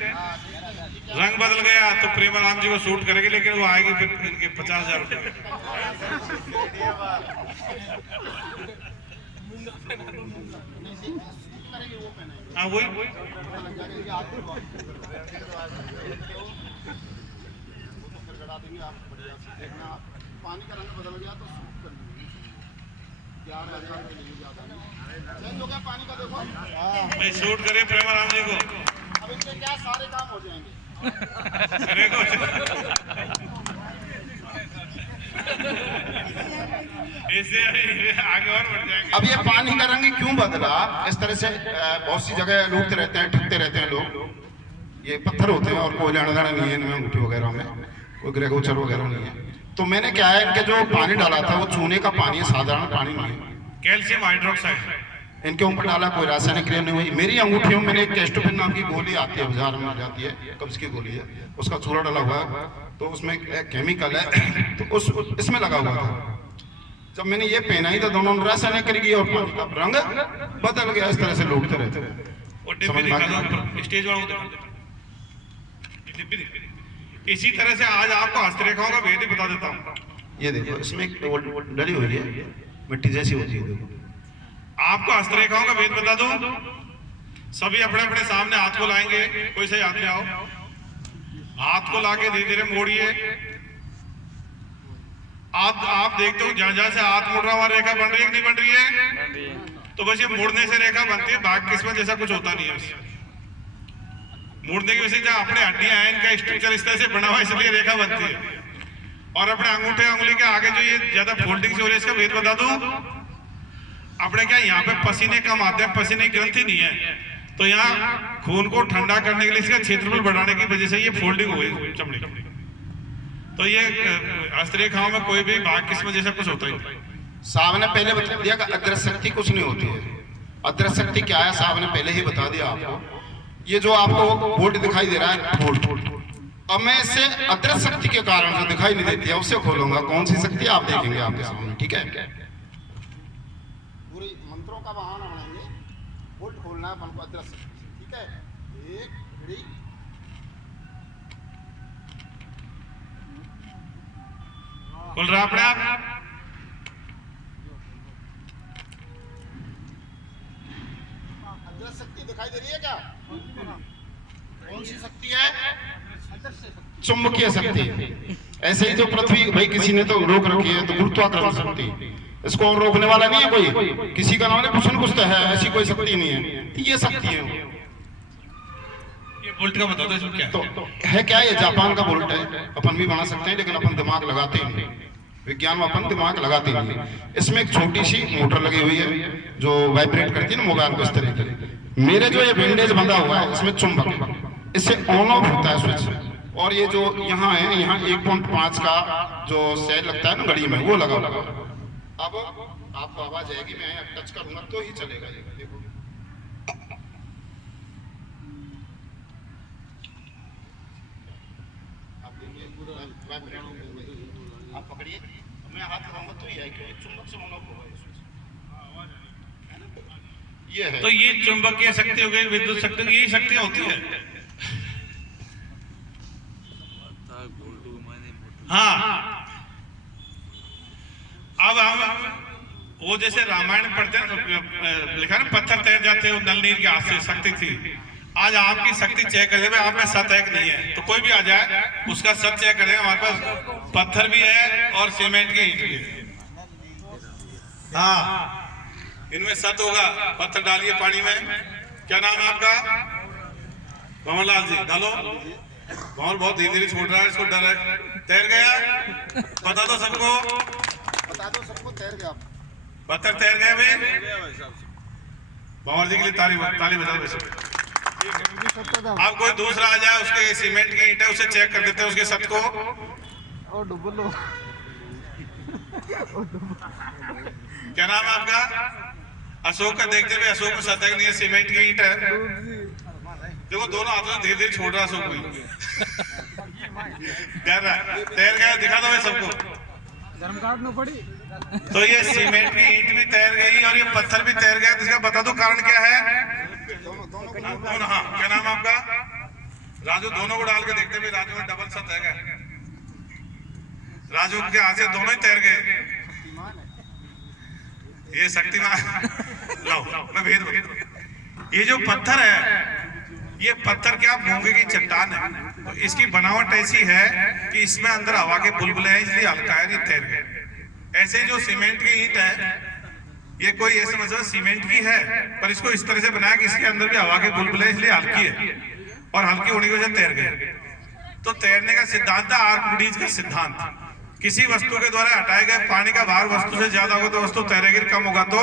रंग बदल गया तो प्रेमाराम जी को सूट करेगी, लेकिन वो आएगी फिर इनके 50,000 रुपए। हाँ, वही पानी का रंग बदल गया तो सूट कर चेंज हो गया पानी का, देखो भाई शूट करे प्रेमाराम जी को। अब इनके क्या सारे काम हो जाएंगे। अरे को इससे आगे और बढ़ जाएंगे। अब ये पानी का रंग क्यों बदला इस तरह से? बहुत सी जगह लूटते रहते हैं, ठगते रहते हैं लोग। ये पत्थर होते हैं और कोई लेना देना नहीं है इनमें, अंगूठी वगैरह में कोई ग्रह गोचर वगैरह नहीं है। तो मैंने क्या है, इनके जो पानी डाला था वो चूने का पानी है, साधारण पानी नहीं है। कैल्शियम हाइड्रोक्साइड इनके ऊपर डाला, कोई रासायनिक क्रिया नहीं हुई। मेरी अंगूठियों में मैंने कैस्टोपिन नाम की गोली आती है, बाजार में जाती है, कब्ज की गोली है, उसका चूरा डाला हुआ है, तो उसमें केमिकल है, तो इसमें लगा हुआ था। जब मैंने ये पहना ही तो दोनों रासायनिक करेगी और पानी का रंग बदल गया। इस तरह से लूटते रहते हैं। और डिब्बी दिखा दो, स्टेज वालों को दिखा दो, डिब्बी दिखा दो। इसी तरह से आज आपको हस्तरेखाओं का भेद ही बता देता हूँ। ये देखो, इसमें एक डली हुई है, मिट्टी जैसी होती है, देखो। आपको हस्तरेखाओं का भेद बता दूं। सभी अपने अपने सामने हाथ को लाएंगे, कोई सही हाथ ले आओ, हाथ को लाके धीरे धीरे मोड़िए। आप देखते हो जहां जहां से हाथ मुड़ रहा, वहां रेखा बन रही है कि नहीं बन रही है? तो बस ये मुड़ने से रेखा बनती है, भाग किस्मत जैसा कुछ होता नहीं है। मुड़ने की वजह से जहाँ अपने हड्डियां हैं, इनका स्ट्रक्चर इस तरह से बना हुआ है, इसलिए रेखा बनती है। और अपने अंगूठे उंगली के आगे जो ये ज्यादा फोल्डिंग से हो रही है, इसका भेद बता दूं। अपने क्या यहाँ पे पसीने कम आते हैं, पसीने की ग्रंथि नहीं है, तो यहाँ खून को ठंडा करने के लिए इसका क्षेत्रफल बढ़ाने की वजह से ये फोल्डिंग हो गई चमड़ी की। तो ये हस्तरेखाओं में कोई भी भाग किस्मत जैसा कुछ होता ही नहीं। साहब ने पहले बता दिया कि अदृश्य शक्ति कुछ नहीं होती है। अदृश्य शक्ति क्या है, साहब ने पहले ही बता दिया आपको। ये जो आपको बोल्ट दिखाई दे रहा है, बोल्ट, अब मैं इससे अदृश्य शक्ति के कारण जो दिखाई नहीं देती है उससे खोलूंगा। कौन सी शक्ति आप देखेंगे आपके सामने, ठीक है? पूरी मंत्रों का बहाना बनाएंगे, बोल्ट खोलना है अपन को अदृश्य शक्ति, ठीक है? एक घड़ी, खोल रहा अपने आप। अदृश्य शक्ति दिखाई दे रही है क्या? कौन सी शक्ति है? चुंबकीय शक्ति। ऐसे ही जो पृथ्वी भाई किसी ने तो रोक रखी है, तो गुरुत्वाकर्षण शक्ति, इसको और रोकने वाला नहीं है कोई। किसी का नाम है कुछ न कुछ तो है, ऐसी कोई शक्ति नहीं है। तो ये शक्ति है। ये बोल्ट का बता दो इसमें क्या तो है क्या? ये जापान का बोल्ट है। अपन भी बना सकते हैं, लेकिन अपन दिमाग लगाते ही नहीं। विज्ञान में अपन दिमाग लगाते ही नहीं। इसमें एक छोटी सी मोटर लगी हुई है जो वाइब्रेट करती है ना मोबाइल को, इस तरह की। मेरे जो ये बैंडेज बंधा हुआ है, इसमें चुंबक है, इससे ऑन ऑफ होता है स्विच। और ये जो यहाँ है, यहाँ 1.5 का जो सेल लगता है ना घड़ी में, वो लगा हुआ है। अब आपको आवाज आएगी, मैं टच करूंगा तो ही चलेगा ये। देखो, आप देखिए, आप पकड़िए, मैं हाथ लगाऊंगा तो ही है, क्योंकि चुंबक से ऑन ऑफ होगा ये स्विच। ये है। तो ये चुंबकीय शक्ति हो गई, विद्युत शक्ति, यही शक्तियां होती है। हाँ, अब हम वो जैसे रामायण पढ़ते हैं तो लिखा ना, पत्थर तैर जाते हैं नल नीर के हाथ से, शक्ति थी। आज आपकी शक्ति चेक कर देंगे, आप में सत एक नहीं है, तो कोई भी आ जाए उसका सत चेक करेंगे। हमारे पास पत्थर भी है और सीमेंट की ईंट भी है। हाँ, इनमें सत होगा। पत्थर डालिए पानी में। क्या नाम है आपका? भंवरलाल जी, डालो। भंवर बहुत धीरे धीरे छोड़ रहा है, इसको डर है। तैर गया? बता दो सबको, बता दो सबको, तैर गया। पत्थर तैर गया भाई। भंवर जी के लिए ताली बजा दो। अब कोई दूसरा आ जाए, उसके सीमेंट की ईंट है, उसे चेक कर देते हैं उसके सत को। और डुबो लो। क्या नाम है आपका? अशोक का देखते हुए, अशोक में सत नहीं है, सीमेंट की ईंट है। देखो दोनों हाथों धीरे धीरे छोड़ रहा अशोक को। तैर गया, दिखा दो सबको। गर्म काट न पड़ी। तो ये सीमेंट की ईंट भी तैर गई और ये पत्थर भी तैर गया। इसका बता दो कारण क्या है? दोनों। हाँ, क्या नाम आपका? राजू। दोनों को डाल के देखते भी, राजू में डबल सत है क्या? राजू के हाथ से दोनों ही तैर गए। ये शक्तिमान। लो मैं भेद बता। ये जो पत्थर है, ये पत्थर क्या मूंगे की चट्टान है। तो इसकी बनावट ऐसी है कि इसमें अंदर हवा के बुलबुले हैं, इसलिए हल्का है, ये तैर गए। ऐसे जो सीमेंट की ईंट है, ये कोई ऐसे मतलब सीमेंट की है, पर इसको इस तरह से बनाया कि इसके अंदर भी हवा के बुलबुले, इसलिए हल्की है और हल्की होने की वजह तैर गए। तो तैरने का सिद्धांत है आर्किमिडीज का सिद्धांत। किसी वस्तु के द्वारा हटाए गए पानी का भार वस्तु से ज्यादा होगा तो वस्तु तैरेगी, कम होगा तो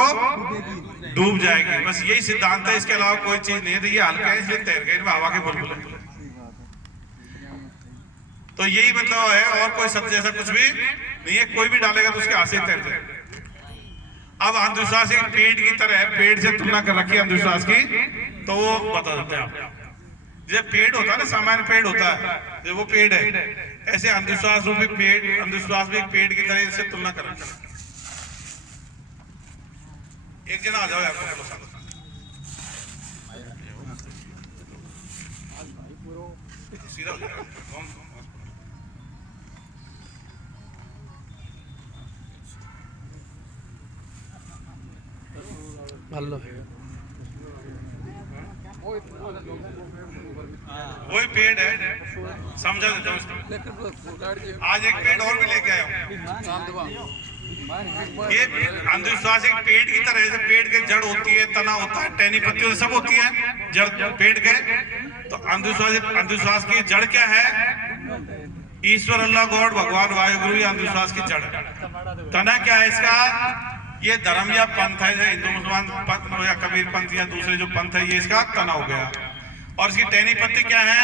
डूब जाएगी। बस यही सिद्धांत है, इसके अलावा कोई चीज नहीं है। तो ये हल्का है इसलिए तैर गए, इनमें हवा के बुलबुले। तो यही मतलब है, और कोई सत्य ऐसा कुछ भी नहीं है। कोई भी डालेगा तो उसके हाथ से तैर जाएगा। अब अंधविश्वास एक पेड़ की तरह है, पेड़ से तुलना कर रखी है अंधविश्वास की, तो वो बता देते हैं आप। जैसे पेड़ होता है ना, सामान्य पेड़ होता है, जब वो पेड़ है, ऐसे अंधविश्वास रूपी पेड़, अंधविश्वास भी एक पेड़ की तरह से तुलना कर रखा है। एक जना आ जाओ यार, सीधा हो जाएगा। हेलो वही पेड़ है, समझा देता हूँ इसको। आज एक पेड़ और भी लेके आया हूँ। ये अंधविश्वास एक पेड़ की तरह है। पेड़ के जड़ होती है, तना होता है, टहनी पत्ती सब होती है जड़ पेड़ के। तो अंधविश्वास की जड़ क्या है? ईश्वर, अल्लाह, गॉड, भगवान, वायुगुरु, ये अंधविश्वास की जड़ है। तना क्या है इसका? ये धर्म या पंथ है, हिंदू मुसलमान पंथ या कबीर पंथ या दूसरे जो पंथ है, ये इसका तना हो गया। और इसकी टहनी पत्ती क्या है?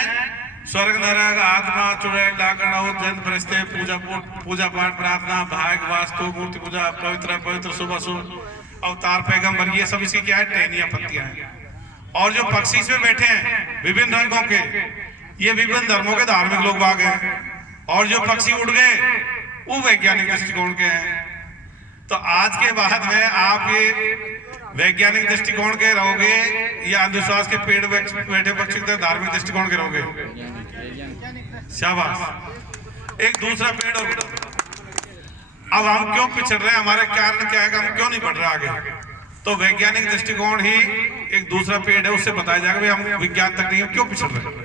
स्वर्ग, नरक, आत्मा, चुड़ैल, डाकण, जन, फरिश्ते, पूजा पाठ, प्रार्थना, भाग, वास्तु, मूर्ति पूजा, पवित्र, शुभ अशुभ, अवतार, पैगंबर, ये सब इसकी क्या है? टहनियां पत्तियां हैं। और जो पक्षी इसमें बैठे हैं विभिन्न रंगों के, ये विभिन्न धर्मों के धार्मिक लोग बाग हैं। और जो पक्षी उड़ गए वो वैज्ञानिक दृष्टिकोण के हैं। तो आज के बाद में आप ये वैज्ञानिक दृष्टिकोण के रहोगे या अंधविश्वास के पेड़ बैठे पक्षी के धार्मिक दृष्टिकोण के रहोगे? शाबाश। एक दूसरा पेड़ और अब हम क्यों पिछड़ रहे हैं? हमारे कारण क्या है कि हम क्यों नहीं बढ़ रहे आगे? तो वैज्ञानिक दृष्टिकोण ही एक दूसरा पेड़ है, उससे बताया जाएगा भाई हम विज्ञान तकनीक में क्यों पिछड़ रहे हैं।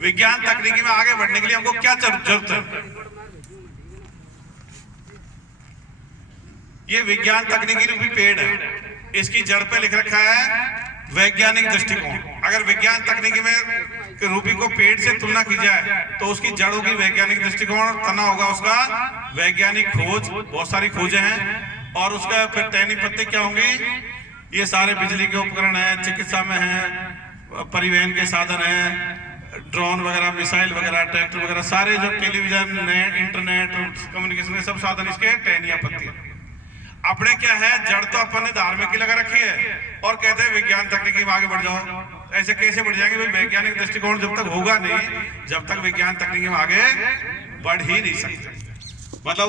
विज्ञान तकनीकी में आगे बढ़ने के लिए हमको क्या जरूरत है? ये विज्ञान तकनीकी रूपी पेड़ है, इसकी जड़ पे लिख रखा है वैज्ञानिक दृष्टिकोण। अगर विज्ञान तकनीकी में के रूपी को पेड़ से तुलना की जाए तो उसकी जड़ होगी वैज्ञानिक दृष्टिकोण, तना होगा उसका वैज्ञानिक खोज, बहुत सारी खोजें हैं। और उसका फिर टहनी पत्ती क्या होंगी? ये सारे बिजली के उपकरण हैं, चिकित्सा में हैं, परिवहन के साधन हैं, ड्रोन वगैरह, मिसाइल वगैरह, ट्रैक्टर वगैरह, सारे जो टेलीविजन, नेट, इंटरनेट, कम्युनिकेशन के सब साधन इसके टहनियां पत्ती। अपने क्या है? जड़ तो अपन ने धार्मिक की लगा रखी है और कहते हैं विज्ञान तकनीकी में आगे बढ़ जाओ। ऐसे कैसे बढ़ जाएंगे भाई? वैज्ञानिक दृष्टिकोण जब तक होगा नहीं, जब तक विज्ञान तकनीकी में आगे बढ़ ही नहीं सकते। मतलब